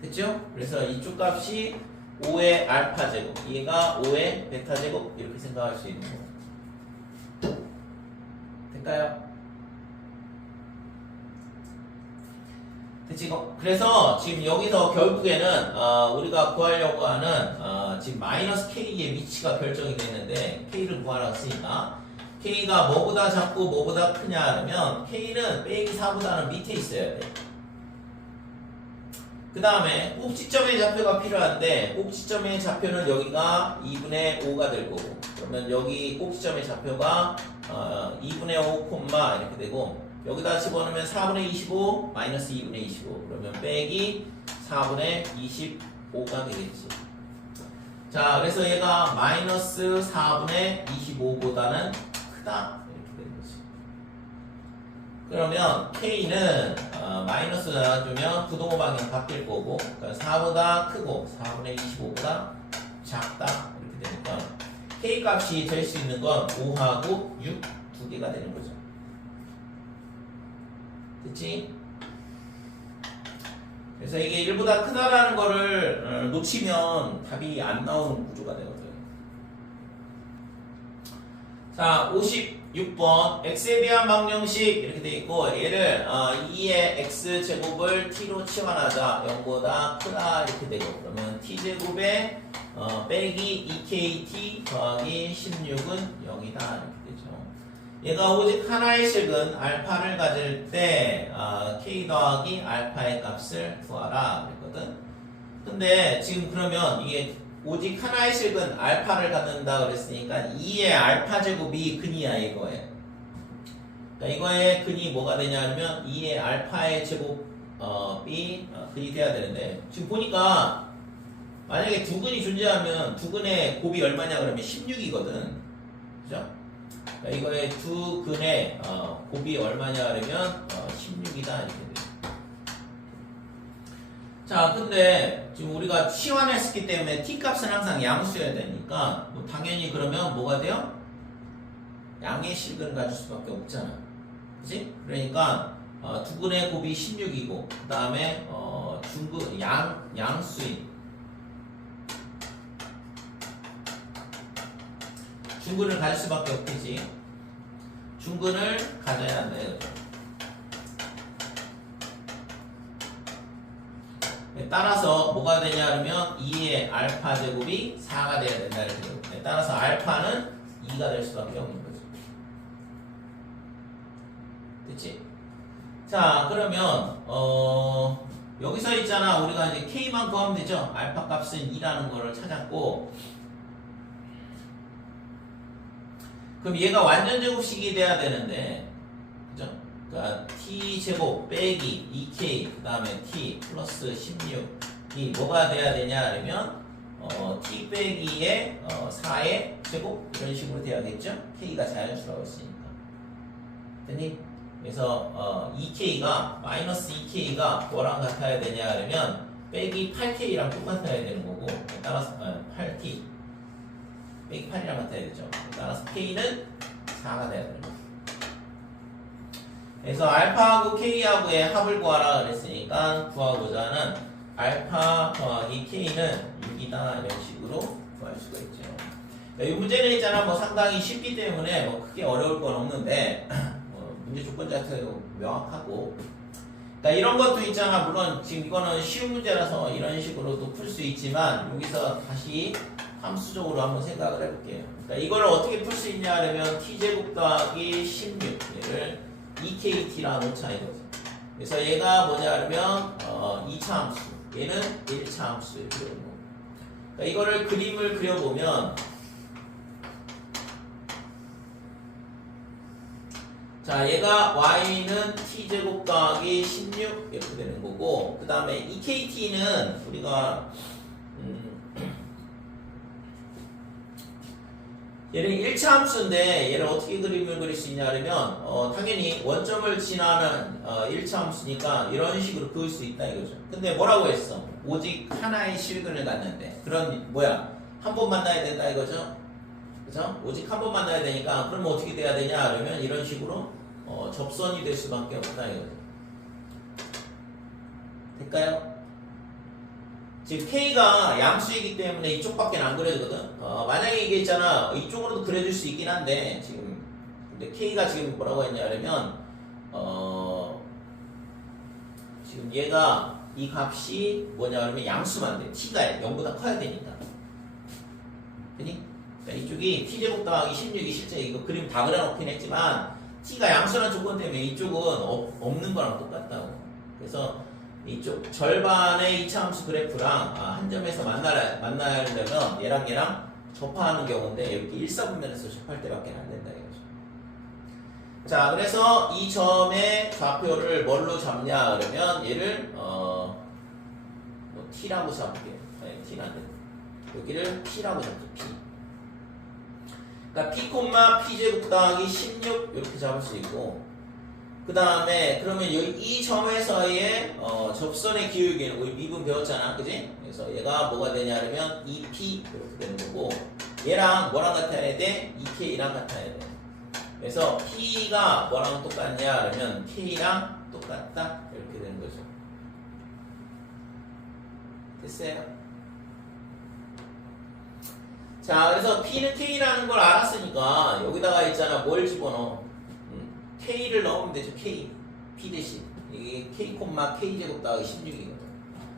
됐죠? 그래서 이쪽 값이 5의 알파 제곱, 얘가 5의 베타 제곱 이렇게 생각할 수 있는 거. 될까요? 됐지? 그래서 지금 여기서 결국에는 우리가 구하려고 하는 지금 마이너스 k의 위치가 결정이 됐는데 k를 구하라고 했으니까 k가 뭐보다 작고 뭐보다 크냐 그러면 k는 빼기 4보다는 밑에 있어야 돼. 그 다음에 꼭지점의 좌표가 필요한데 꼭지점의 좌표는 여기가 2분의 5가 될 거고 그러면 여기 꼭지점의 좌표가 2분의 5, 이렇게 되고 여기다 집어넣으면 4분의 25 마이너스 2분의 25 그러면 빼기 4분의 25가 되겠지. 자, 그래서 얘가 마이너스 4분의 25보다는 크다 이렇게 되는 거지. 그러면 K는 마이너스 나와주면 부동호 방향 바뀔 거고 그러니까 4보다 크고 4분의 25보다 작다 이렇게 되니까 K 값이 될 수 있는 건 5하고 6 두 개가 되는 거죠. 됐지? 그래서 이게 1보다 크다라는 거를 놓치면 답이 안 나오는 구조가 되거든. 자, 56번 x에 대한 방정식 이렇게 돼 있고 얘를 2의 x제곱을 t로 치환하자 0보다 크다 이렇게 되고 그러면 t제곱에 빼기 2kt 더하기 16은 0이다 이렇게 되죠. 얘가 오직 하나의 식은 알파를 가질 때 k 더하기 알파의 값을 구하라 그랬거든. 근데 지금 그러면 이게 오직 하나의 식은 알파를 갖는다 그랬으니까 2의 알파 제곱이 근이야 이거에. 그러니까 이거의 근이 뭐가 되냐면 2의 알파의 제곱이 근이 돼야 되는데 지금 보니까 만약에 두 근이 존재하면 두 근의 곱이 얼마냐 그러면 16이거든. 그죠? 그러니까 이거의 두 근의 곱이 얼마냐 그러면 16이다 이렇게 돼요. 자, 근데 지금 우리가 치환했기 때문에 t값은 항상 양수여야 되니까 뭐 당연히 그러면 뭐가 돼요? 양의 식을 가질 수밖에 없잖아. 그치? 그러니까 두 근의 곱이 16이고 그 다음에 중근 양수인 중근을 가질 수밖에 없겠지. 중근을 가져야 한다 이거죠. 따라서 뭐가 되냐 그러면 2의 알파 제곱이 4가 돼야 된다 이렇게. 따라서 알파는 2가 될 수밖에 없는 거죠. 됐지? 자, 그러면 여기서 있잖아. 우리가 이제 K만 구하면 되죠. 알파 값은 2라는 거를 찾았고, 그럼 얘가 완전 제곱식이 돼야 되는데, 그죠? 그러니까 T제곱 빼기 2K, 그 다음에 T 플러스 16이 뭐가 돼야 되냐, 그러면, T 빼기에 4의 제곱? 이런 식으로 돼야겠죠? K가 자연수라고 했으니까. 됐니? 그래서 2K가 마이너스 2K가 뭐랑 같아야 되냐 그러면 빼기 8K랑 똑같아야 되는 거고 따라서 8T 빼기 8이랑 같아야 되죠. 따라서 K는 4가 돼야 되는 거죠. 그래서 알파하고 K하고의 합을 구하라 그랬으니까 구하고자 하는 알파 더하기 K는 6이다 이런 식으로 구할 수가 있죠. 이 문제는 있잖아 뭐 상당히 쉽기 때문에 뭐 크게 어려울 건 없는데 문제 조건 자체가 명확하고, 그러니까 이런 것도 있잖아. 물론 지금 이거는 쉬운 문제라서 이런 식으로도 풀 수 있지만 여기서 다시 함수적으로 한번 생각을 해볼게요. 그러니까 이걸 어떻게 풀 수 있냐 하면 t제곱 더하기 16 얘를 2kt라 놓자 이거죠. 그래서 얘가 뭐냐 하면 2차 함수, 얘는 1차 함수 이렇게 되는 거고. 그러니까 이거를 그림을 그려보면 자, 얘가 y는 t제곱 더하기 16 이렇게 되는 거고, 그 다음에 2kt는 우리가 얘는 1차 함수인데 얘를 어떻게 그림을 그릴 수 있냐 하면 당연히 원점을 지나는 1차 함수니까 이런 식으로 그을 수 있다 이거죠. 근데 뭐라고 했어? 오직 하나의 실근을 갖는데 그런 한 번 만나야 된다 이거죠. 그죠? 오직 한 번 만나야 되니까 그러면 어떻게 돼야 되냐 그러면 이런 식으로 접선이 될 수밖에 없다 이거죠. 될까요? 지금 K가 양수이기 때문에 이쪽밖에 안 그려지거든. 만약에 이게 있잖아 이쪽으로도 그려줄 수 있긴 한데 지금 근데 K가 지금 뭐라고 했냐 그러면 지금 얘가 이 값이 뭐냐 그러면 양수만 돼. T가 0보다 커야 되니까. 그니? 이쪽이 t제곱 더하기 16이 실제 이거 그림 다 그려놓긴 했지만 t가 양수라는 조건 때문에 이쪽은 없는 거랑 똑같다고. 그래서 이쪽 절반의 2차 함수 그래프랑 한 점에서 만나려면 얘랑 접하는 경우인데 이렇게 1사분면에서 접할 때밖에 안 된다 이거죠. 자, 그래서 이 점의 좌표를 뭘로 잡냐 그러면 얘를 뭐 t라고 잡을게요. 아니, t는 안 된다. 여기를 p라고 잡죠. p. 그러니까 p, p제곱 더하기 16 이렇게 잡을 수 있고, 그 다음에 그러면 이 점에서의 접선의 기울기는 우리 미분 배웠잖아, 그지? 그래서 얘가 뭐가 되냐면 2p 이렇게 되는 거고, 얘랑 뭐랑 같아야 돼? 2k랑 같아야 돼. 그래서 p가 뭐랑 똑같냐 그러면 k랑 똑같다 이렇게 되는 거죠. 됐어요? 자, 그래서 P는 K라는 걸 알았으니까 여기다가 있잖아 뭘 집어넣어? K를 넣으면 되죠. K, P 대신 이게 K, K제곱 더하기 16이거든.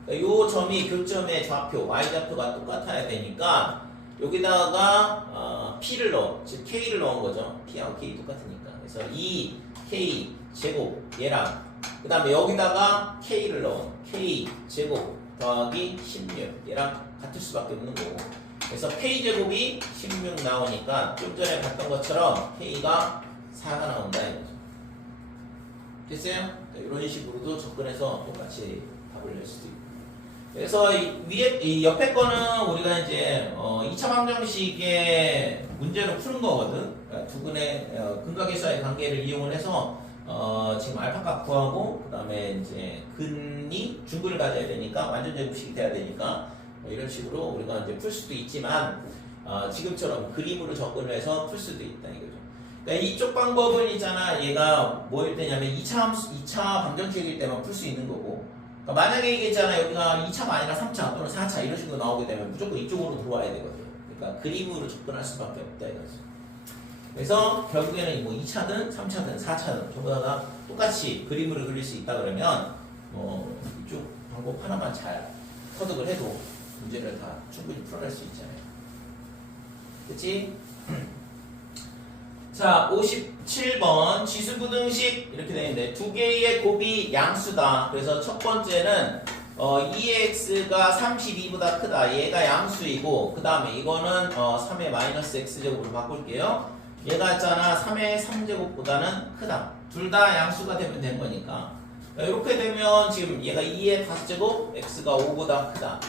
그러니까 요 점이 교점의 좌표, Y좌표가 똑같아야 되니까 여기다가 P를 넣어, 즉 K를 넣은 거죠. P하고 K 똑같으니까. 그래서 2K 제곱 얘랑 그 다음에 여기다가 K를 넣어, K 제곱 더하기 16 얘랑 같을 수밖에 없는 거고. 그래서 K제곱이 16 나오니까 좀 전에 봤던 것처럼 K가 4가 나온다 이거죠. 됐어요? 이런 식으로도 접근해서 똑같이 답을 낼 수도 있고. 그래서 이 옆에 거는 우리가 이제 2차 방정식의 문제로 푸는 거거든. 그러니까 두 근의 근각일사의 관계를 이용을 해서 지금 알파 값 구하고 그 다음에 이제 근이 중근을 가져야 되니까 완전 제곱식이 돼야 되니까 이런 식으로 우리가 이제 풀 수도 있지만 지금처럼 그림으로 접근을 해서 풀 수도 있다 이거죠. 그러니까 이쪽 방법은 있잖아 얘가 뭐일 때냐면 2차 방정식일 때만 풀 수 있는 거고, 그러니까 만약에 이게 있잖아 여기가 2차가 아니라 3차 또는 4차 이런 식으로 나오게 되면 무조건 이쪽으로 들어와야 되거든. 그러니까 그림으로 접근할 수밖에 없다 이거죠. 그래서 결국에는 뭐 2차든 3차든 4차든 전부 다 똑같이 그림으로 그릴 수 있다 그러면 이쪽 방법 하나만 잘 터득을 해도 문제를 다 충분히 풀어낼 수 있잖아요. 그치? 자, 57번 지수부등식 이렇게 되어 있는데 두 개의 곱이 양수다. 그래서 첫 번째는 2의 x가 32보다 크다. 얘가 양수이고 그 다음에 이거는 3의 마이너스 x제곱으로 바꿀게요. 얘가 있잖아 3의 3제곱보다는 크다. 둘 다 양수가 되면 된 거니까. 이렇게 되면 지금 얘가 2의 5제곱 x가 5보다 크다.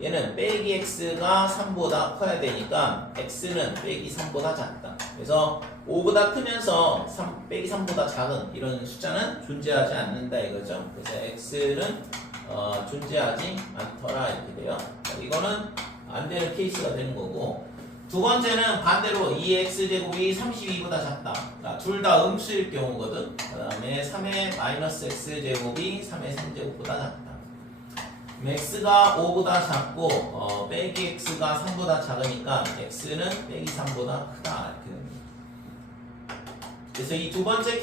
얘는 빼기 x가 3보다 커야 되니까 x는 빼기 3보다 작다. 그래서 5보다 크면서 빼기 3보다 작은 이런 숫자는 존재하지 않는다 이거죠. 그래서 x는 존재하지 않더라 이렇게 돼요. 이거는 안 되는 케이스가 되는 거고, 두 번째는 반대로 2x제곱이 32보다 작다. 둘 다 음수일 경우거든. 그 다음에 3의 마이너스 x제곱이 3의 3제곱보다 작다. x가 5보다 작고 빼기 x가 3보다 작으니까 x는 빼기 3보다 크다 이렇게 됩니다. 그래서 이 두 번째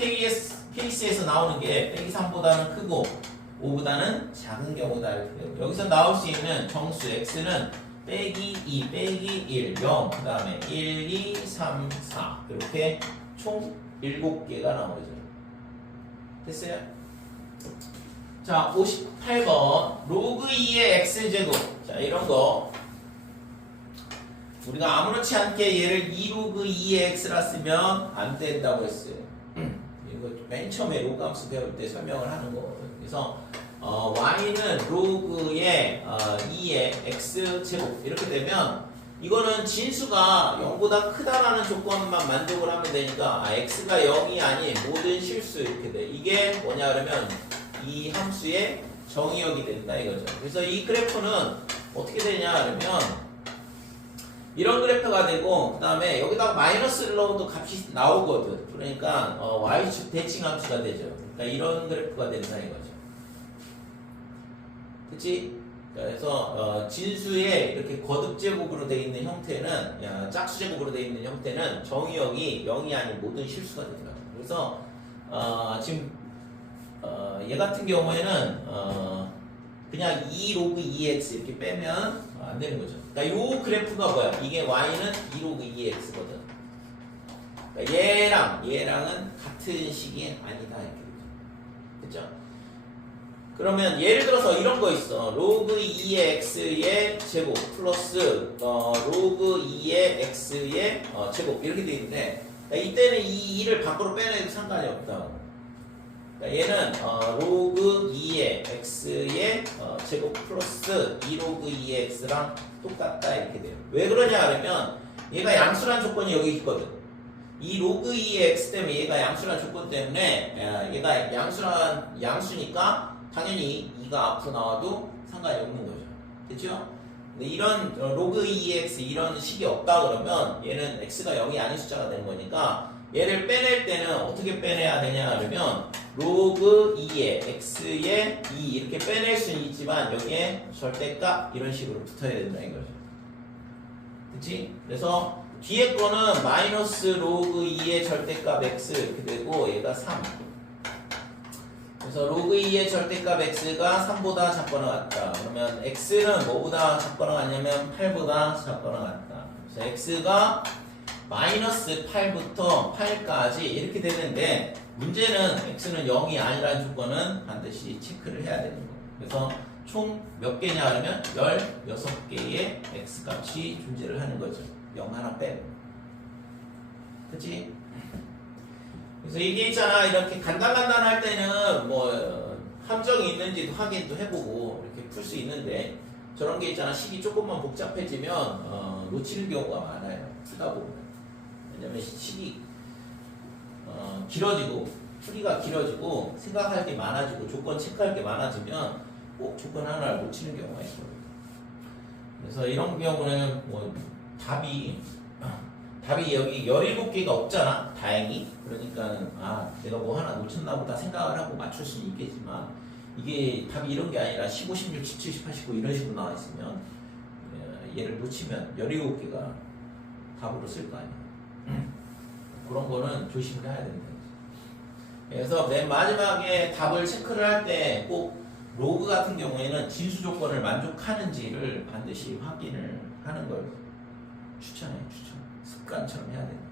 케이스에서 나오는 게 빼기 3보다는 크고 5보다는 작은 경우다 이렇게 돼요. 여기서 나올 수 있는 정수 x는 빼기 2, 빼기 1, 0, 그 다음에 1, 2, 3, 4 이렇게 총 7개가 나오죠. 됐어요? 자, 58번 로그 2의 x제곱. 자, 이런 거 우리가 아무렇지 않게 얘를 2로그 2의 x라 쓰면 안 된다고 했어요. 이거 맨 처음에 로그 함수 배울 때 설명을 하는 거거든요. 그래서 y는 로그의 2의 x제곱 이렇게 되면 이거는 진수가 0보다 크다라는 조건만 만족을 하면 되니까 x가 0이 아닌 모든 실수 이렇게 돼. 이게 뭐냐 그러면 이 함수의 정의역이 된다 이거죠. 그래서 이 그래프는 어떻게 되냐 그러면 이런 그래프가 되고 그 다음에 여기다가 마이너스를 넣어도 값이 나오거든. 그러니까 y축 대칭 함수가 되죠. 그러니까 이런 그래프가 된다 이거죠. 그치? 그래서 진수의 이렇게 거듭제곱으로 되어 있는 형태는 짝수제곱으로 되어 있는 형태는 정의역이 0이 아닌 모든 실수가 되더라고요. 그래서 지금 얘 같은 경우에는 그냥 2로그 2x 이렇게 빼면 안 되는 거죠. 그러니까 요 그래프가 뭐야? 이게 y는 2로그 2x거든. 그러니까 얘랑은 같은 식이 아니다 이렇게 되죠. 그죠? 그러면 예를 들어서 이런 거 있어. 로그 2의 x의 제곱 플러스 로그 2의 x의 제곱 이렇게 돼 있는데 그러니까 이때는 이 2를 밖으로 빼내도 상관이 없다. 그러니까 얘는 로그 2의 x의 제곱 플러스 2로그 2의 x랑 똑같다 이렇게 돼요. 왜 그러냐 그러면 얘가 양수란 조건이 여기 있거든. 이 로그 2의 x 때문에 얘가 양수란 조건 때문에 얘가 양수니까 당연히 2가 앞으로 나와도 상관이 없는 거죠. 됐죠? 근데 이런 로그 2의 x 이런 식이 없다 그러면 얘는 x가 0이 아닌 숫자가 되는 거니까 얘를 빼낼 때는 어떻게 빼내야 되냐 그러면 로그 2의 x의 2 이렇게 빼낼 수는 있지만 여기에 절대값 이런 식으로 붙어야 된다 이거죠. 그치? 그래서 뒤에 거는 마이너스 로그 2의 절대값 x 이렇게 되고 얘가 3. 그래서 로그 2의 절대값 x가 3보다 작거나 같다. 그러면 x는 뭐보다 작거나 같냐면 8보다 작거나 같다. 그래서 x가 마이너스 8부터 8까지 이렇게 되는데 문제는 x는 0이 아니라는 조건은 반드시 체크를 해야 되는 거예요. 그래서 총 몇 개냐 하면 16개의 x값이 존재를 하는 거죠. 0 하나 빼고. 그치? 그래서 이게 있잖아. 이렇게 간단할 때는 뭐 함정이 있는지도 확인도 해보고 이렇게 풀 수 있는데 저런 게 있잖아. 식이 조금만 복잡해지면 놓치는 경우가 많아요. 풀다 보면. 왜냐면 식이 길어지고 풀이가 길어지고 생각할 게 많아지고 조건 체크할 게 많아지면 꼭 조건 하나를 놓치는 경우가 있거든요. 그래서 이런 경우는 뭐 답이 여기 17개가 없잖아. 다행히. 그러니까 내가 뭐 하나 놓쳤나 보다 생각을 하고 맞출 수는 있겠지만 이게 답이 이런 게 아니라 15, 16, 17, 18, 19 이런 식으로 나와 있으면 얘를 놓치면 17개가 답으로 쓸 거 아니야. 그런 거는 조심을 해야 된다. 그래서 맨 마지막에 답을 체크를 할 때 꼭 로그 같은 경우에는 진수 조건을 만족하는지를 반드시 확인을 하는 걸 추천. 습관처럼 해야 된다.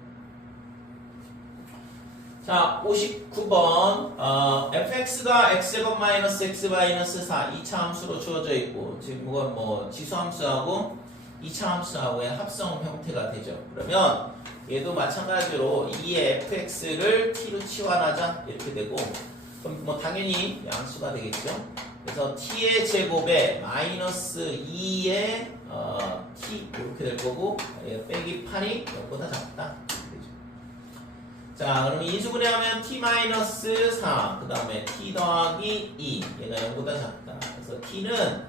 자, 59번. fx가 x제곱 마이너스 x 마이너스 4 2차 함수로 주어져 있고, 지금 이건 뭐 지수함수하고 2차 함수하고의 합성 형태가 되죠. 그러면 얘도 마찬가지로 2의 fx를 t로 치환하자 이렇게 되고, 그럼 뭐 당연히 양수가 되겠죠. 그래서 t의 제곱에 마이너스 2의 t 이렇게 될 거고, 빼기 8이 0보다 작다. 자, 그럼 인수분해하면 t-4, 그 다음에 t 더하기 2, 얘가 0보다 작다. 그래서 t는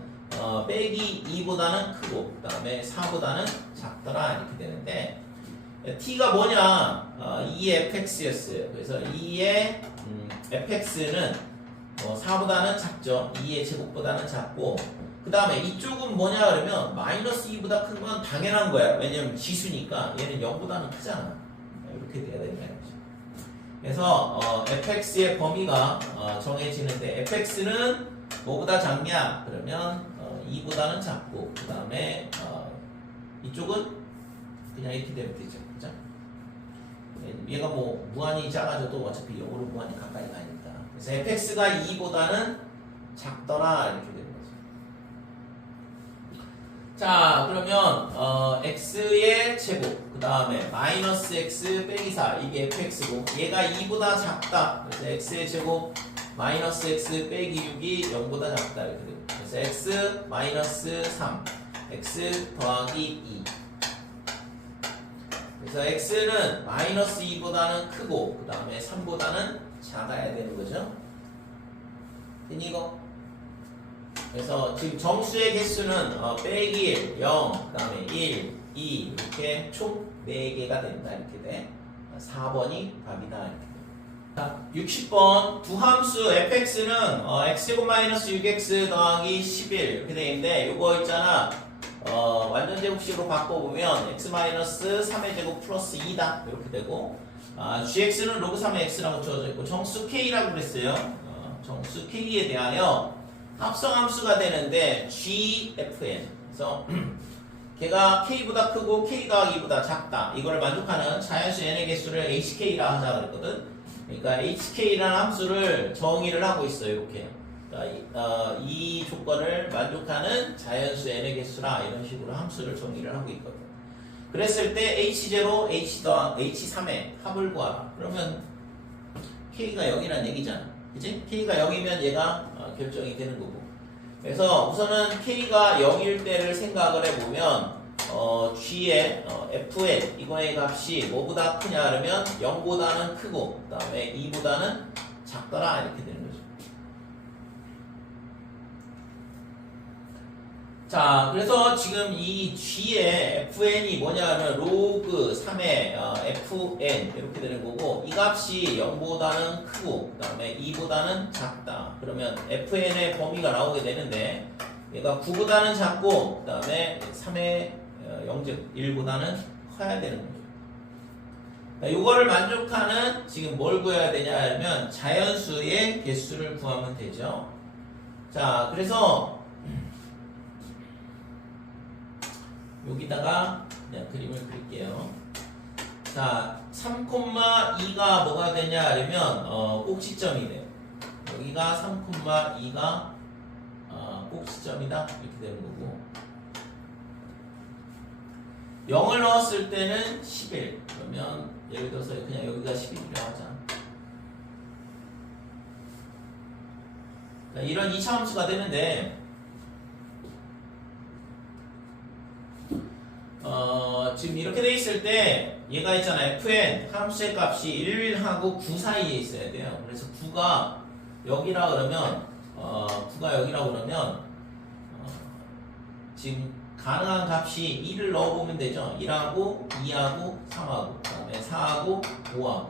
빼기 2보다는 크고, 그 다음에 4보다는 작더라 이렇게 되는데, t가 뭐냐? 2의 fx였어요. 그래서 2의 fx는 4보다는 작죠. 2의 제곱보다는 작고, 그 다음에 이쪽은 뭐냐 그러면 마이너스 2보다 큰 건 당연한 거야. 왜냐면 지수니까 얘는 0보다는 크잖아. 이렇게 돼야 된다. 그래서 fx의 범위가 정해지는데, fx는 뭐보다 작냐? 그러면 2보다는 작고, 그 다음에 이쪽은 그냥 이렇게 되면 되죠. 그죠? 얘가 뭐 무한히 작아져도 어차피 0으로 무한히 가까이 가니까. 그래서 fx가 2보다는 작더라 이렇게 되는 거죠. 자, 그러면 x의 제곱, 그 다음에 마이너스 x 빼기 4, 이게 fx고, 얘가 2보다 작다. 그래서 x의 제곱 마이너스 x 빼기 6이 0보다 작다 이렇게 되고, 그래서 x 마이너스 3, x 더하기 2. 그래서 x는 마이너스 2보다는 크고, 그 다음에 3보다는 작아야 되는 거죠. 됐니 이거? 그래서 지금 정수의 개수는 빼기 1, 0, 그 다음에 1, 2 이렇게 총 4개가 된다 이렇게 돼. 4번이 답이다 이렇게 돼. 자, 60번 두 함수 fx는 x제곱 마이너스 6x 더하기 11 이렇게 돼 있는데, 요거 있잖아. 완전 제곱식으로 바꿔보면 x 마이너스 3의 제곱 플러스 2다 이렇게 되고, gx는 로그 3의 x라고 주어져 있고, 정수 k라고 그랬어요. 정수 k에 대하여 합성함수가 되는데 gfn. 그래서 걔가 k보다 크고 k 더하기 2보다 작다. 이걸 만족하는 자연수 n의 개수를 hk라 하자 그랬거든. 그러니까 hk라는 함수를 정의를 하고 있어요. 이렇게. 그러니까 이 조건을 만족하는 자연수 n의 개수라 이런 식으로 함수를 정의를 하고 있거든. 그랬을 때 h0, h3의 합을 구하라. 그러면 k가 0이란 얘기잖아. 그치? k가 0이면 얘가 결정이 되는 거고. 그래서 우선은 k가 0일 때를 생각을 해보면 g의 fn 이거의 값이 뭐보다 크냐 그러면 0보다는 크고, 그 다음에 2보다는 작더라 이렇게 되는 거죠. 자, 그래서 지금 이 g의 fn이 뭐냐 하면 로그 3의 fn 이렇게 되는 거고, 이 값이 0보다는 크고, 그 다음에 2보다는 작다. 그러면 fn의 범위가 나오게 되는데, 얘가 9보다는 작고, 그 다음에 3의 0제곱 1보다는 커야 되는 거죠. 이거를 만족하는 지금 뭘 구해야 되냐 하면 자연수의 개수를 구하면 되죠. 자, 그래서 여기다가 그냥 그림을 그릴게요. 자, 3,2가 뭐가 되냐 하면 꼭지점이 돼요. 여기가 3,2가 꼭지점이다 이렇게 되는 거고, 0을 넣었을 때는 11. 그러면 예를 들어서 그냥 여기가 11이라고 하자. 이런 2차 함수가 되는데, 지금 이렇게 돼 있을 때 얘가 있잖아. fn 함수의 값이 1하고 9 사이에 있어야 돼요. 그래서 9가 여기라 그러면 9가 여기라 그러면 지금 가능한 값이 1을 넣어보면 되죠. 1하고 2하고 3하고 그 다음에 4하고 5하고.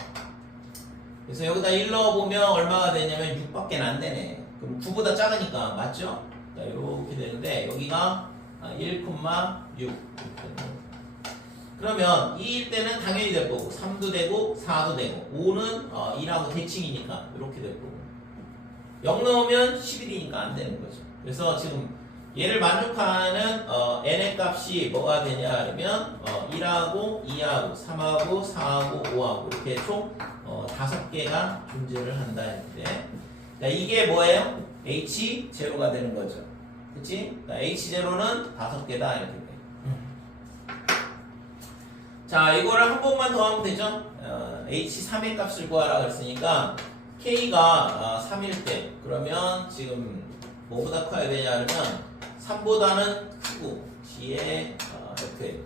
그래서 여기다 1 넣어보면 얼마가 되냐면 6밖에 안 되네. 그럼 9보다 작으니까 맞죠? 이렇게 되는데 여기가 1,6 그러면 2일 때는 당연히 될 거고, 3도 되고 4도 되고, 5는 2라고 대칭이니까 이렇게 될 거고, 0 넣으면 11이니까 안 되는 거죠. 그래서 지금 얘를 만족하는 n의 값 값이 뭐가 되냐 하면 1하고 2하고 3하고 4하고 5하고 이렇게 총 5개가 존재를 한다 했는데 이게 뭐예요? H0가 되는 거죠. 그치? H0는 5개다 이렇게 돼. 자, 이거를 한 번만 더 하면 되죠? H3의 값을 구하라 그랬으니까 K가 3일 때 그러면 지금 뭐보다 커야 되냐 하면 3보다는 크고 뒤에 F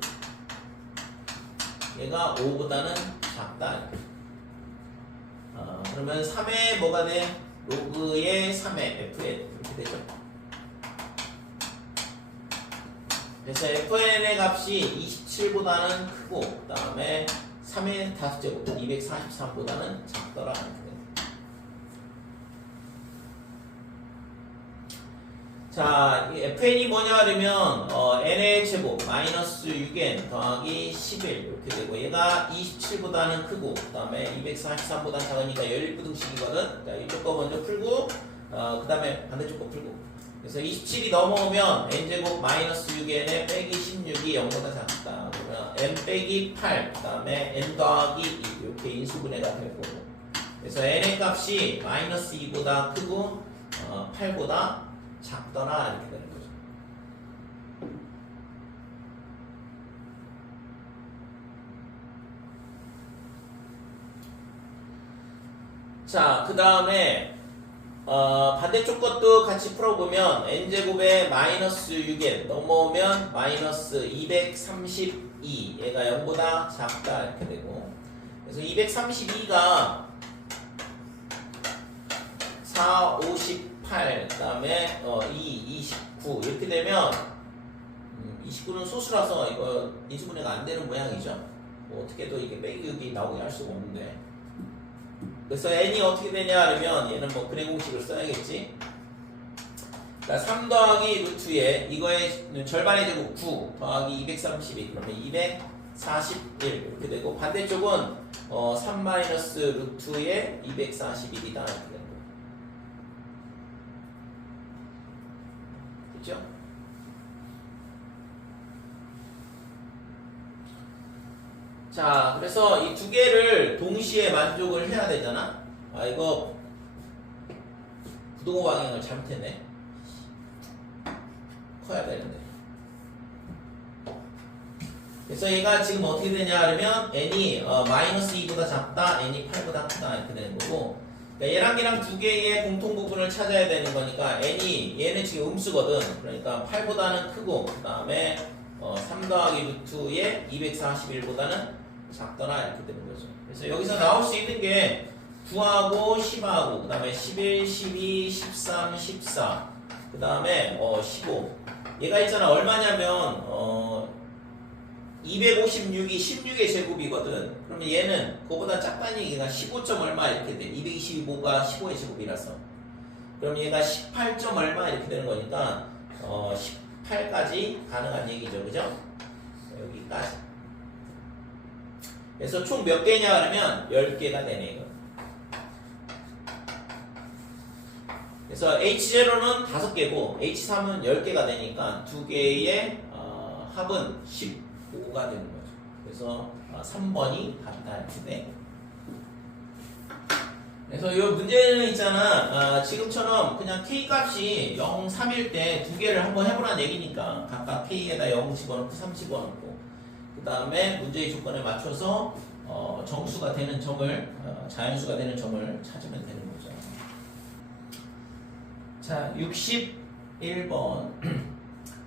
얘가 5보다는 작다. 그러면 3의 뭐가 돼? 로그의 3의 Fn 이렇게 되죠. 그래서 Fn의 값이 27보다는 크고 그 다음에 3의 5제곱 243보다는 작더라. 자, 이 fn이 뭐냐 하면 n의 제곱 마이너스 6n 더하기 11 이렇게 되고 얘가 27보다는 크고 그 다음에 243보다 작으니까 11부등식이거든. 자, 이쪽 거 먼저 풀고 그 다음에 반대쪽 거 풀고 그래서 27이 넘어오면 n제곱 마이너스 6n에 빼기 16이 0보다 작다. 그러면 n 빼기 8 그 다음에 n 더하기 2 이렇게 인수분해가 될 거고 그래서 n의 값이 마이너스 2보다 크고 8보다 작더라 이렇게 되는 거죠. 자, 그 다음에 반대쪽 것도 같이 풀어보면 n제곱에 마이너스 6n 넘어오면 마이너스 232 얘가 0보다 작다 이렇게 되고 그래서 232가 4, 58 그 다음에 2, 29 이렇게 되면 29는 소수라서 이거 인수분해가 안 되는 모양이죠. 뭐 어떻게도 이게 빼기 나오게 할 수가 없는데 그래서 n이 어떻게 되냐 하면 얘는 뭐 근해 공식을 써야겠지. 그러니까 3 더하기 루트에 이거의 절반의 제곱 9 더하기 232 그러면 241 이렇게 되고 반대쪽은 3 마이너스 루트에 241이다 이렇게 되는 거예요. 그렇죠? 자, 그래서 이 두 개를 동시에 만족을 해야 되잖아. 아, 이거 부동호 방향을 잘못했네. 커야 되는데. 그래서 얘가 지금 어떻게 되냐 하면 n이 마이너스 2보다 작다, n이 8보다 크다 이렇게 되는 거고 그러니까 얘랑 얘랑 두 개의 공통 부분을 찾아야 되는 거니까 얘는 지금 음수거든. 그러니까 8보다는 크고 그 다음에 3 더하기 루트에 241보다는 작더라 이렇게 되는 거죠. 그래서 여기서 나올 수 있는 게 9하고 10하고 그 다음에 11, 12, 13, 14 그 다음에 15 얘가 있잖아 얼마냐면 256이 16의 제곱이거든. 그러면 얘는 그거보다 작다는 얘기가 15점 얼마 이렇게 돼. 225가 15의 제곱이라서 그럼 얘가 18점 얼마 이렇게 되는 거니까 18까지 가능한 얘기죠. 그죠? 여기까지. 그래서 총 몇 개냐 하면 10개가 되네 이거. 그래서 H0는 5개고 H3은 10개가 되니까 두 개의 합은 15가 되는 거죠. 그래서 3번이 답이다 이렇게 돼. 그래서 이 문제는 있잖아. 지금처럼 그냥 K 값이 0, 3일 때 두 개를 한번 해보라는 얘기니까 각각 K에다 0 집어넣고 3 집어넣고 그 다음에 문제의 조건에 맞춰서 정수가 되는 점을 자연수가 되는 점을 찾으면 되는 거죠. 자, 61번.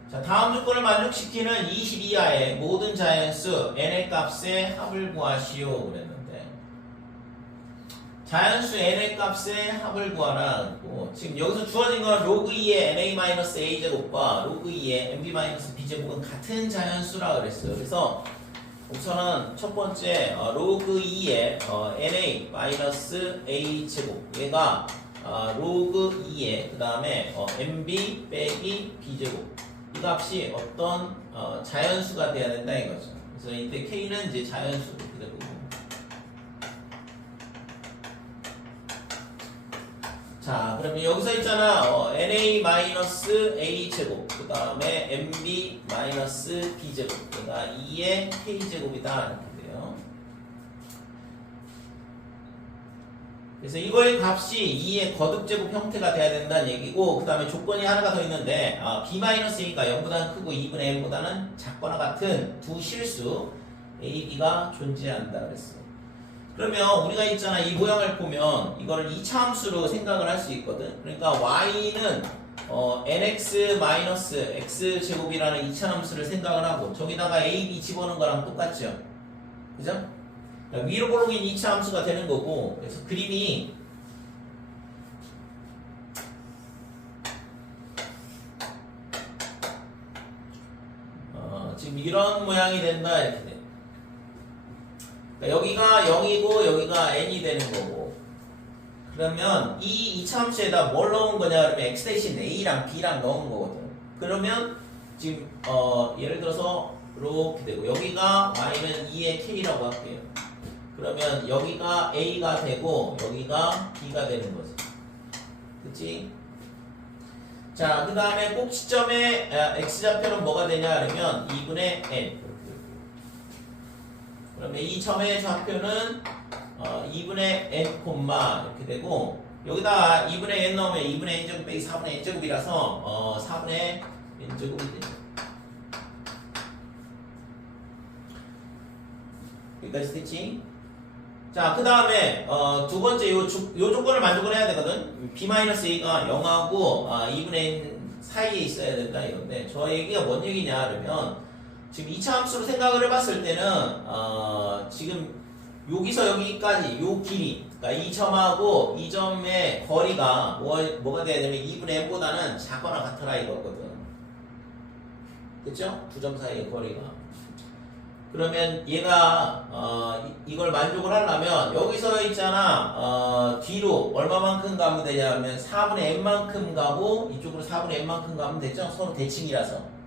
자, 다음 조건을 만족시키는 22하의 모든 자연수 n의 값의 합을 구하시오 그랬는데 자연수 n의 값의 합을 구하라. 지금 여기서 주어진 건 로그 2의 na-a 제곱과 로그 2의 mb-b 제곱은 같은 자연수라 그랬어요. 그래서 우선은 첫 번째 로그 2의 na-a 제곱 얘가 로그 2의 그 다음에 mb 빼기 b 제곱 이 값이 어떤 자연수가 돼야 된다 이거죠. 그래서 이때 k는 이제 자연수 이렇게 되고 자, 그러면 여기서 있잖아. na-a 제곱, 그 다음에 mb b 제곱, 그러니까 2의 k 제곱이다 이렇게 돼요. 그래서 이거의 값이 2의 거듭 제곱 형태가 돼야 된다는 얘기고, 그 다음에 조건이 하나가 더 있는데, b-a가 0보다는 크고 2분의 n보다는 작거나 같은 두 실수 a, b가 존재한다 그랬어. 그러면 우리가 있잖아, 이 모양을 보면 이거를 2차 함수로 생각을 할 수 있거든. 그러니까 y는 nx-x 제곱이라는 2차 함수를 생각을 하고, 저기다가 a, b 집어넣은 거랑 똑같죠. 그죠? 그러니까 위로 볼록인 2차 함수가 되는 거고, 그래서 그림이 지금 이런 모양이 된다 이렇게 돼. 그러니까 여기가 0이고 여기가 n이 되는 거고, 그러면 이 2차 함수에다 뭘 넣은 거냐 그러면 x 대신 a랑 b랑 넣은 거거든. 그러면 지금 예를 들어서 이렇게 되고, 여기가 y는 2의 k라고 할게요. 그러면 여기가 a가 되고 여기가 b가 되는 거지. 그치? 자, 그 다음에 꼭지점의 x좌표는 뭐가 되냐 그러면 2분의 n. 그러면 이 점의 좌표는 2분의 n 콤마 이렇게 되고, 여기다 2분의 n 넣으면 2분의 n제곱 빼기 4분의 n제곱이라서 4분의 n제곱이 되죠. 여기까지 됐지? 자, 그 다음에 두 번째 요 조건을 만족을 해야 되거든. b-a가 0하고 2분의 n 사이에 있어야 된다 이건데, 저 얘기가 뭔 얘기냐 그러면, 지금 2차 함수로 생각을 해봤을 때는 지금 여기서 여기까지 요 길이, 그러니까 이 점하고 이 점의 거리가 뭐가 돼야 되면 2분의 n보다는 작거나 같아라 이거거든. 그쵸? 두 점 사이의 거리가. 그러면 얘가 이걸 만족을 하려면 여기서 있잖아, 뒤로 얼마만큼 가면 되냐면 4분의 n만큼 가고 이쪽으로 4분의 n만큼 가면 되죠? 서로 대칭이라서.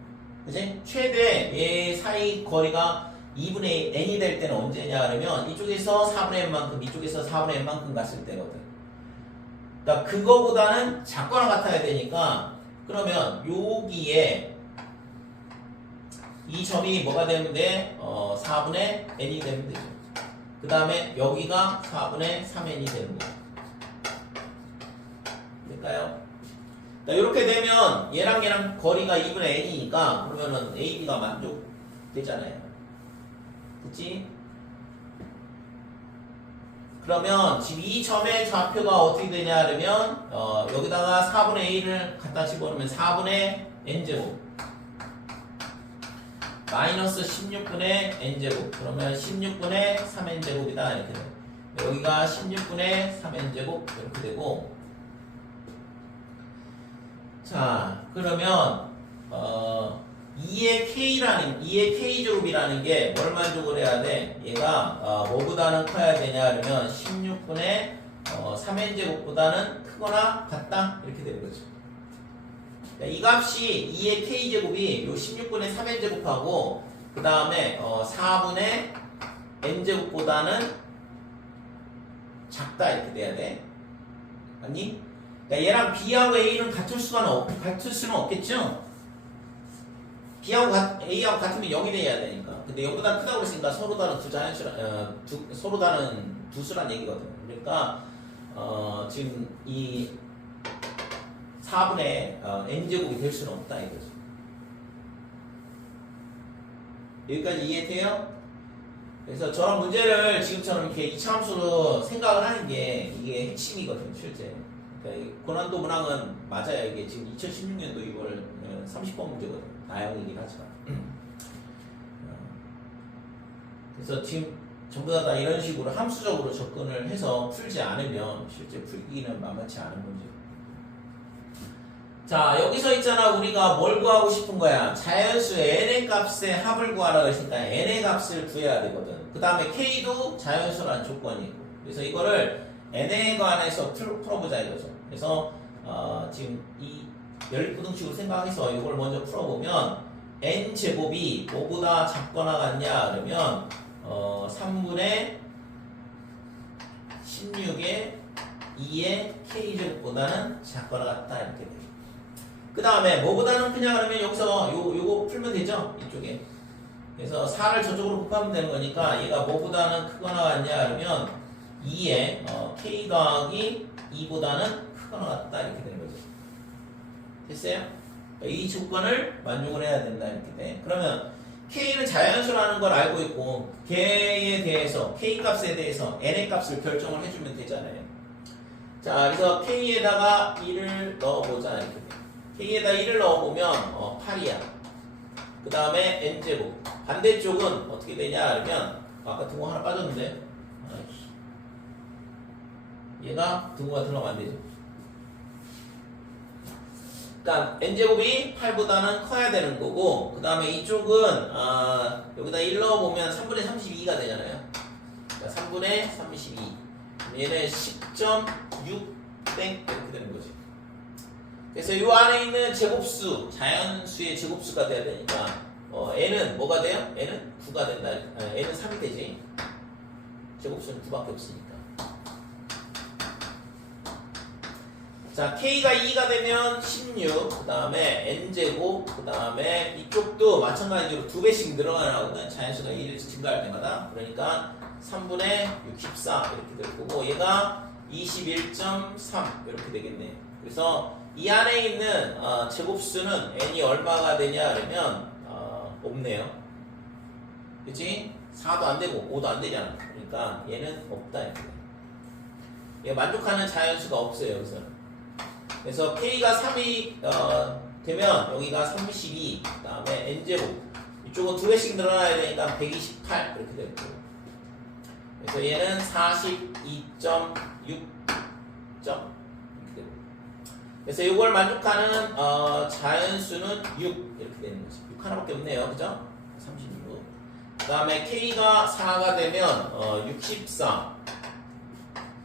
그치? 최대 얘 사이 거리가 2분의 n이 될 때는 언제냐 그러면 이쪽에서 4분의 n만큼, 이쪽에서 4분의 n만큼 갔을 때거든. 그러니까 그거보다는 작거나 같아야 되니까, 그러면 여기에 이 점이 뭐가 되는데 4분의 n이 되면 되죠. 그 다음에 여기가 4분의 3n이 되는 거예요. 될까요? 이렇게 되면 얘랑 거리가 2분의 n이니까 그러면은 a, b가 만족되잖아요. 그치? 그러면 지금 이 점의 좌표가 어떻게 되냐 그러면 여기다가 4분의 a를 갖다 집어넣으면 4분의 n제곱 마이너스 16분의 n제곱, 그러면 16분의 3n제곱이다 이렇게 돼요. 여기가 16분의 3n제곱 이렇게 되고, 자, 그러면 2의 k제곱이라는 게 뭘 만족을 해야 돼? 얘가 뭐보다는 커야 되냐 그러면 16분의 3n제곱보다는 크거나 같다 이렇게 되는 거죠. 이 값이 2의 k제곱이 요 16분의 3n제곱하고 그 다음에 4분의 n제곱보다는 작다 이렇게 돼야 돼. 아니? 그러니까 얘랑 b하고 a는 같을 수는 없겠죠? b하고 a하고 같으면 0이 돼야 되니까. 근데 0보다 크다고 그랬으니까 서로 다른 서로 다른 두 수란 얘기거든. 그러니까 지금 이 4분의 n제곱이 될 수는 없다 이거죠. 여기까지 이해돼요? 그래서 저런 문제를 지금처럼 이렇게 2차 함수로 생각을 하는 게 이게 핵심이거든요, 실제. 그러니까 고난도 문항은 맞아요. 이게 지금 2016년도 이걸 30번 문제거든요. 다양이긴 하지만. 그래서 지금 전부 다 이런 식으로 함수적으로 접근을 해서 풀지 않으면 실제 풀기는 만만치 않은 문제. 자, 여기서 있잖아, 우리가 뭘 구하고 싶은 거야? 자연수 n의 값의 합을 구하라고 했으니까 n의 값을 구해야 되거든. 그 다음에 k도 자연수라는 조건이고. 그래서 이거를 n에 관해서 풀어보자 이거죠. 그래서 지금 이 열부등식으로 생각해서 이걸 먼저 풀어보면 n제곱이 뭐보다 작거나 같냐 그러면 3분의 16의 2의 k제곱보다는 작거나 같다 이렇게 돼요. 그 다음에 뭐보다는 크냐 그러면 여기서 요거 풀면 되죠? 이쪽에. 그래서 4를 저쪽으로 곱하면 되는 거니까 얘가 뭐보다는 크거나 같냐 그러면 2의 k 더하기 2보다는 크거나 같다 이렇게 되는 거죠. 됐어요? 이 조건을 만족을 해야 된다 이렇게 돼. 그러면 k는 자연수라는 걸 알고 있고 걔에 대해서 k 값에 대해서 n의 값을 결정을 해주면 되잖아요. 자, 그래서 k에다가 1을 넣어보자 이렇게 돼. k에다 1을 넣어보면 8이야. 그 다음에 n제곱. 반대쪽은 어떻게 되냐 그러면 아까 등호 하나 빠졌는데 얘가 등호가 들어가면 안 되죠. 그러니까 n제곱이 8보다는 커야 되는 거고 그 다음에 이쪽은 여기다 1 넣어보면 3분의 32가 되잖아요. 그러니까 3분의 32 얘는 10.6 땡 이렇게 되는 거지. 그래서 이 안에 있는 제곱수 자연수의 제곱수가 돼야 되니까 n은 뭐가 돼요? n은 9가 된다. n은 3이 되지. 제곱수는 9밖에 없으니까. 자, k가 2가 되면 16, 그 다음에 n제곱, 그 다음에 이쪽도 마찬가지로 2배씩 늘어나거든. 자연수가 1을 증가할 때마다. 그러니까 3분의 64 이렇게 될 거고 얘가 21.3 이렇게 되겠네. 그래서 이 안에 있는 제곱수는 n이 얼마가 되냐 그러면 없네요. 그치? 4도 안 되고 5도 안 되잖아. 그러니까 얘는 없다. 얘 만족하는 자연수가 없어요. 여기서는. 그래서 k가 3이 되면 여기가 32, 그 다음에 n제곱 이쪽은 2배씩 늘어나야 되니까 128 이렇게 될 거예요. 그래서 얘는 42.6 점 이렇게 되고 그래서 이걸 만족하는 자연수는 6 이렇게 되는 거죠. 6 하나밖에 없네요. 그죠? 36. 그 다음에 k가 4가 되면 64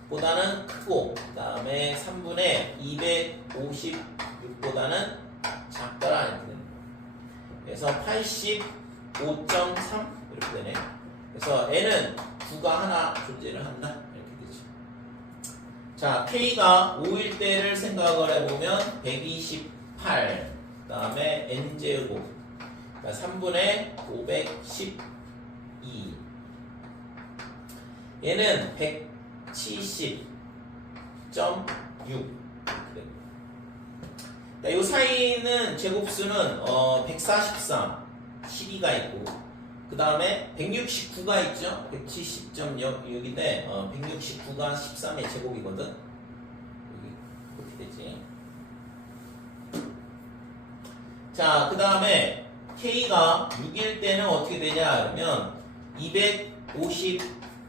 보다는 크고 그 다음에 3분의 256보다는 작더라 이렇게 되는 거예요. 그래서 85.3 이렇게 되네. 그래서 n은 9가 하나 존재를 한다 이렇게 되죠. 자, k가 5일 때를 생각을 해보면 128 그 다음에 n제곱 그러니까 3분의 512 얘는 170.6 이 사이는 제곱수는 143 12가 있고 그 다음에 169가 있죠. 170.6인데 169가 13의 제곱이거든. 여기 그렇게 되지. 자, 그 다음에 k가 6일 때는 어떻게 되냐 그러면 256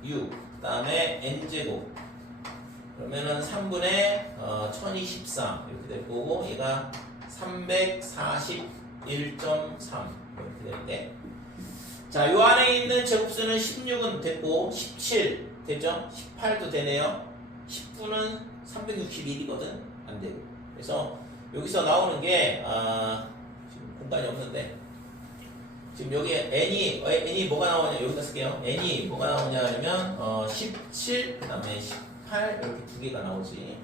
그 다음에 n제곱 그러면은 3분의 1024 이렇게 될 거고 얘가 341.3 이렇게 되는데 자, 요 안에 있는 제곱수는 16은 됐고 17 되죠? 18도 되네요. 19는 361이거든. 안 되고. 그래서 여기서 나오는 게 지금 공간이 없는데 지금 여기 n이 뭐가 나오냐 여기다 쓸게요. n이 뭐가 나오냐 하면 17 그다음에 18 이렇게 두 개가 나오지.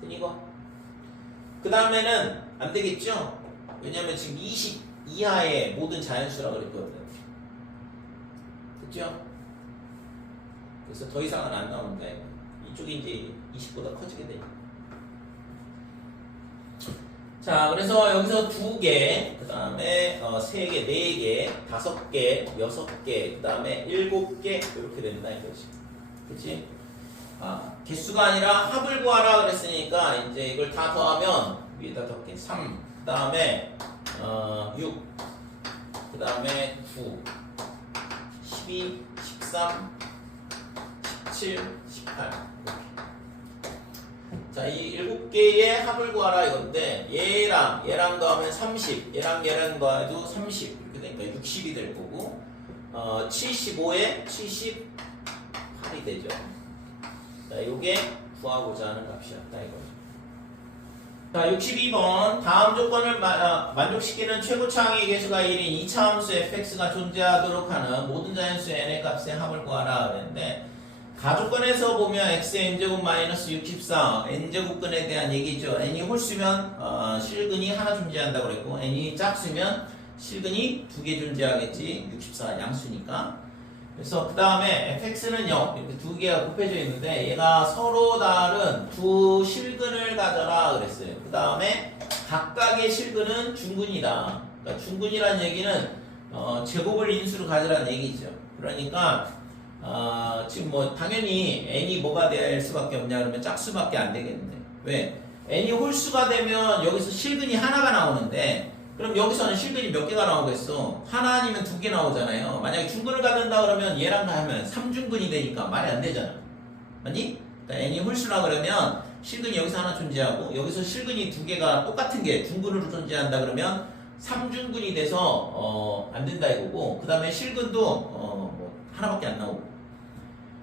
되니까 그 다음에는 안 되겠죠? 왜냐면 지금 20 이하의 모든 자연수라고 그랬거든. 그죠? 그래서 더 이상은 안 나오는데 이쪽이 이제 20보다 커지게 되니까. 자, 그래서 여기서 2개, 그 다음에 3개, 4개, 5개, 6개, 그 다음에 7개 이렇게 된다 이거지. 그치? 개수가 아니라 합을 구하라 그랬으니까 이제 이걸 다 더하면 위에다 더할게 3, 그 다음에 6, 그 다음에 9, 12, 13, 17, 18 이렇게. 자, 이 7개의 합을 구하라 이건데 얘랑 더하면 30, 얘랑 더해도 30 이렇게 되니까 60이 될 거고 75에 78이 되죠. 자, 요게 구하고자 하는 값이었다 이거죠. 자, 62번 다음 조건을 만족시키는 최고차항의 개수가 1인 2차 함수 fx가 존재하도록 하는 모든 자연수의 n의 값의 합을 구하라 그랬는데 가족권에서 보면 xn제곱 마이너스 64 n제곱근에 대한 얘기죠. n이 홀수면 실근이 하나 존재한다고 그랬고 n이 짝수면 실근이 두 개 존재하겠지. 64 양수니까. 그래서 그 다음에 fx는 0 이렇게 두 개가 곱해져 있는데 얘가 서로 다른 두 실근을 가져라 그랬어요. 그 다음에 각각의 실근은 중근이다. 그러니까 중근이라는 얘기는 제곱을 인수로 가져라는 얘기죠. 그러니까 지금 뭐 당연히 n이 뭐가 될 수밖에 없냐 그러면 짝수밖에 안 되겠는데 왜? n이 홀수가 되면 여기서 실근이 하나가 나오는데 그럼 여기서는 실근이 몇 개가 나오겠어? 하나 아니면 두 개 나오잖아요. 만약에 중근을 갖는다 그러면 얘랑 하면 3중근이 되니까 말이 안 되잖아. 맞니? 그러니까 n이 홀수라 그러면 실근이 여기서 하나 존재하고 여기서 실근이 두 개가 똑같은 게 중근으로 존재한다 그러면 3중근이 돼서 안 된다 이거고 그 다음에 실근도 뭐 하나밖에 안 나오고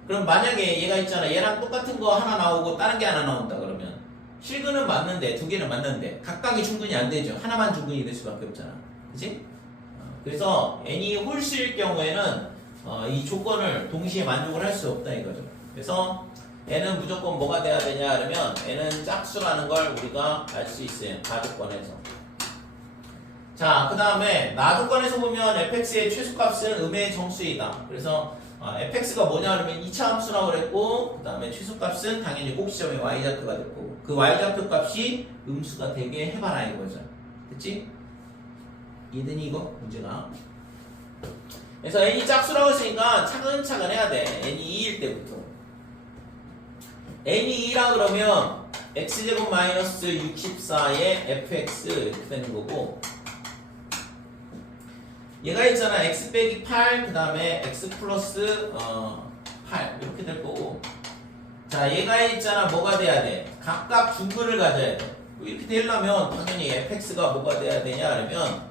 그럼 만약에 얘가 있잖아. 얘랑 똑같은 거 하나 나오고 다른 게 하나 나온다 그러면 실근은 맞는데 두 개는 맞는데 각각이 중근이 안 되죠. 하나만 중근이 될 수밖에 없잖아. 그치? 그래서 n이 홀수일 경우에는 이 조건을 동시에 만족을 할 수 없다 이거죠. 그래서 n은 무조건 뭐가 돼야 되냐 그러면 n은 짝수라는 걸 우리가 알 수 있어요. 가조건에서. 자, 그 다음에 나조건에서 보면 fx의 최소값은 음의 정수이다. 그래서 fx가 뭐냐 그러면 2차 함수라고 그랬고 그 다음에 최소값은 당연히 꼭지점의 y좌표가 됐고 그 y좌표 값이 음수가 되게 해봐라 이거죠. 됐지? 이해되니 이거? 문제가. 그래서 n이 짝수라고 했으니까 차근차근 해야 돼. n이 2일 때부터. n이 2라 그러면 x제곱 마이너스 64의 fx 이렇게 되는 거고 얘가 있잖아. x 빼기 8 그 다음에 x 플러스 8 이렇게 될 거고 자 얘가 있잖아. 뭐가 돼야 돼? 각각 중근을 가져야 돼. 이렇게 되려면 당연히 fx가 뭐가 돼야 되냐 그러면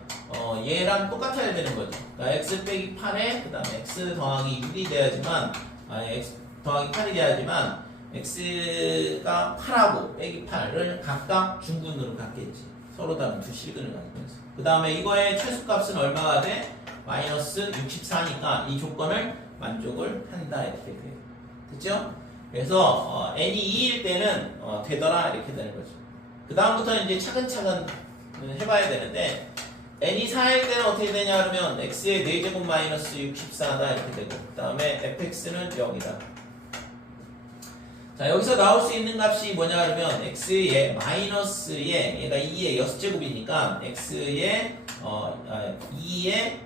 얘랑 똑같아야 되는 거죠. 그러니까 x 빼기 8에 그 다음에 x 더하기 6이 돼야지만 x 더하기 8이 돼야지만 x가 8하고 빼기 8을 각각 중근으로 갖겠지. 서로 다른 두 실근을 가지면서 그 다음에 이거의 최소값은 얼마가 돼? 마이너스 64니까 이 조건을 만족을 한다 이렇게 돼요. 됐죠? 그래서 n이 2일 때는 되더라 이렇게 되는 거죠. 그 다음부터는 이제 차근차근 해봐야 되는데 n이 4일 때는 어떻게 되냐 그러면 x의 4제곱 마이너스 64다 이렇게 되고 그 다음에 fx는 0이다. 자 여기서 나올 수 있는 값이 뭐냐 그러면 x의 마이너스의 얘가 2의 6제곱이니까 x의 2의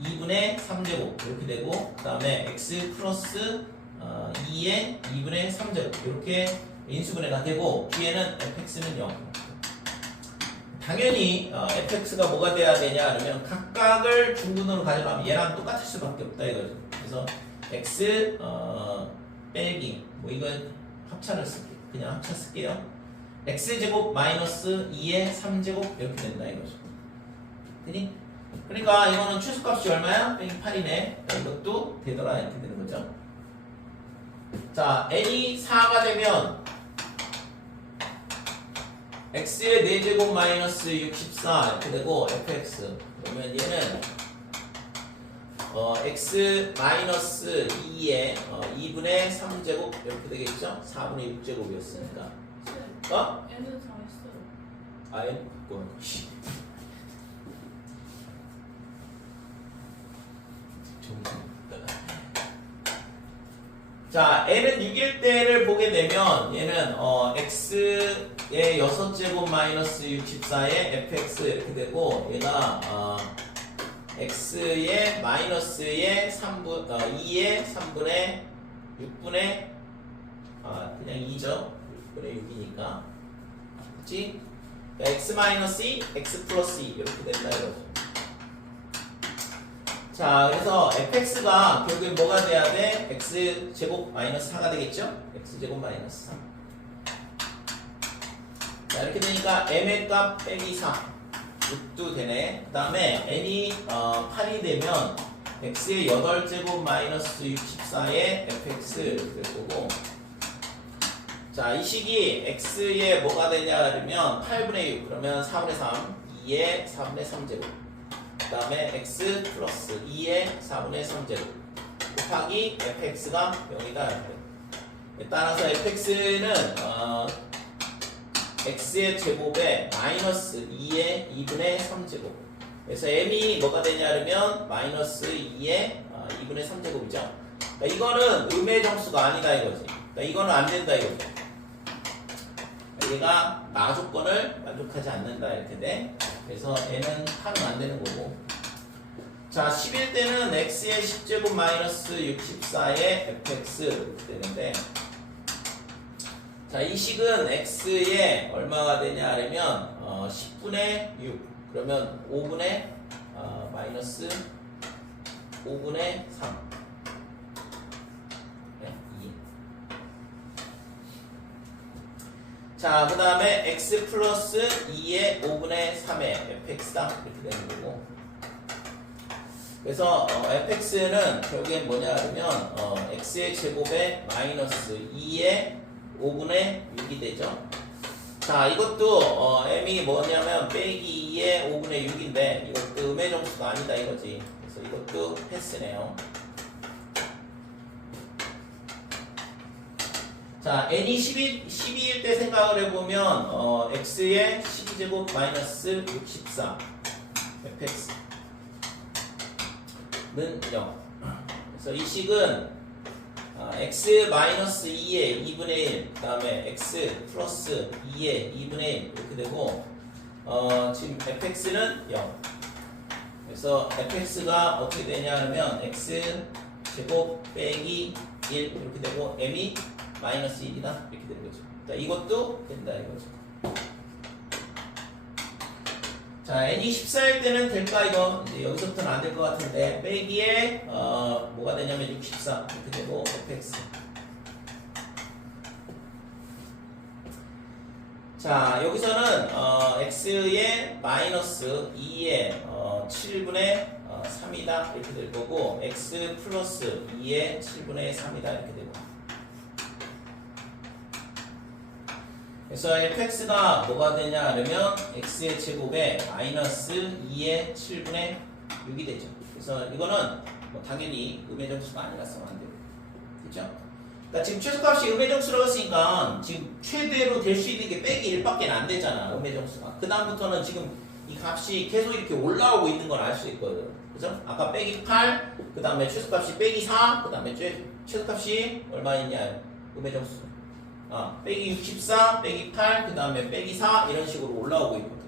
2분의 3제곱 이렇게 되고 그 다음에 x 플러스 2의 2분의 3제곱 이렇게 인수분해가 되고 뒤에는 fx는 0. 당연히 fx가 뭐가 돼야 되냐 그러면 각각을 중근으로 가져가면 얘랑 똑같을 수밖에 없다 이거죠. 그래서 x 빼기 뭐 이건 합차를 쓸게요. 그냥 합차 쓸게요. x제곱 마이너스 2의 3제곱 이렇게 된다 이거죠. 되니? 그러니까 이거는 최소값이 얼마야? 빼기 8이네. 이것도 되더라 이렇게 되는 거죠. 자 n이 4가 되면 x의 4제곱 마이너스 64 이렇게 되고 fx 그러면 얘는 x 마이너스 2의 2분의 3제곱 이렇게 되겠죠? 4분의 6제곱이었으니까 n은 4 했어요. 아예 뭐 자 n은 6일 때를 보게 되면 얘는 x의 6제곱 마이너스 64의 fx 이렇게 되고 얘가 x의 마이너스의 2의 3분의 6분의 그냥 2죠. 6분의 6이니까 그치? 그러니까 x 마이너스 2, x 플러스 2 이렇게 된다 이거죠. 자 그래서 fx가 결국에 뭐가 돼야 돼? x제곱 마이너스 4가 되겠죠? x제곱 마이너스 4 자 이렇게 되니까 m의 값 빼기 4 6도 되네. 그 다음에 n이 8이 되면 x의 8제곱 마이너스 64의 fx 이렇게 될 거고 자 이 식이 x의 뭐가 되냐 그러면 8분의 6 그러면 4분의 3 2의 4분의 3제곱 그 다음에 x 플러스 2의 4분의 3제곱 곱하기 fx가 0이다. 따라서 fx는 x의 제곱에 마이너스 2의 2분의 3제곱. 그래서 m이 뭐가 되냐면 마이너스 2의 2분의 3제곱이죠. 그러니까 이거는 음의 정수가 아니다 이거지. 그러니까 이거는 안 된다 이거죠. 얘가 나 조건을 만족하지 않는다 이렇게 돼. 그래서 n은 8은 안 되는 거고. 자, 11 때는 x의 10제곱 마이너스 64의 fx 이렇게 되는데, 자, 이 식은 x에 얼마가 되냐 하면 10분의 6 그러면 5분의 마이너스 5분의 3 2. 자, 그 다음에 x 플러스 2의 5분의 3의 fx다 이렇게 되는 거고. 그래서 fx는 결국엔 뭐냐 하면 x의 제곱에 마이너스 2의 5분의 6이 되죠. 자, 이것도 m이 뭐냐면 빼기 2의 5분의 6인데 이것도 음의 정수가 아니다 이거지. 그래서 이것도 패스네요. 자, n이 12일 때 생각을 해보면 x의 12제곱 마이너스 64 fx는 0. 그래서 이 식은 x 마이너스 2의 2분의 1, 그 다음에 x 플러스 2의 2분의 1 이렇게 되고, 지금 fx는 0. 그래서 fx가 어떻게 되냐 하면 x 제곱 빼기 1 이렇게 되고 m이 마이너스 1이다 이렇게 되는 거죠. 자, 이것도 된다 이거죠. 자, n이 14일 때는 될까 이거? 이제 여기서부터는 안 될 것 같은데 빼기에 뭐가 되냐면 64 이렇게 되고 fx. 자, 여기서는 x의 마이너스 2의 7분의 3이다 이렇게 될 거고 x 플러스 2의 7분의 3이다 이렇게 되고. 그래서 fx가 뭐가 되냐 하면 x의 제곱에 마이너스 2의 7분의 6이 되죠. 그래서 이거는 뭐 당연히 음의 정수가 아니라서 안 되고, 그렇죠? 그러니까 지금 최소값이 음의 정수라고 했으니까 지금 최대로 될 수 있는 게 빼기 1밖에 안 되잖아, 음의 정수가. 그 다음부터는 지금 이 값이 계속 이렇게 올라오고 있는 걸 알 수 있거든, 그죠? 아까 빼기 8, 그 다음에 최소값이 빼기 4, 그 다음에 최소값이 얼마 있냐, 음의 정수. 빼기 64, 빼기 8, 그 다음에 빼기 4 이런 식으로 올라오고 있거든.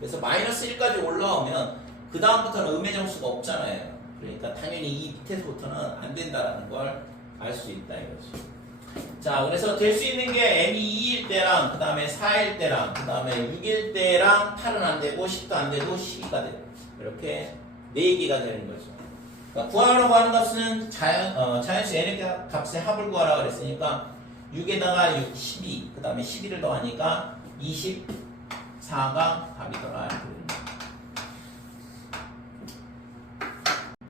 그래서 마이너스 1까지 올라오면 그 다음부터는 음의 정수가 없잖아요. 그러니까 당연히 이 밑에서부터는 안 된다라는 걸 알 수 있다 이거지. 자, 그래서 될 수 있는 게 m이 2일 때랑 그 다음에 4일 때랑 그 다음에 6일 때랑 8은 안 되고 10도 안 되고 12가 되고 이렇게 4개가 되는 거죠. 그러니까 구하라고 하는 값은 자연수 n의 값의 합을 구하라고 그랬으니까 6에다가 6, 12, 그 다음에 12를 더하니까 24가 답이더라. 이렇게 됩니다.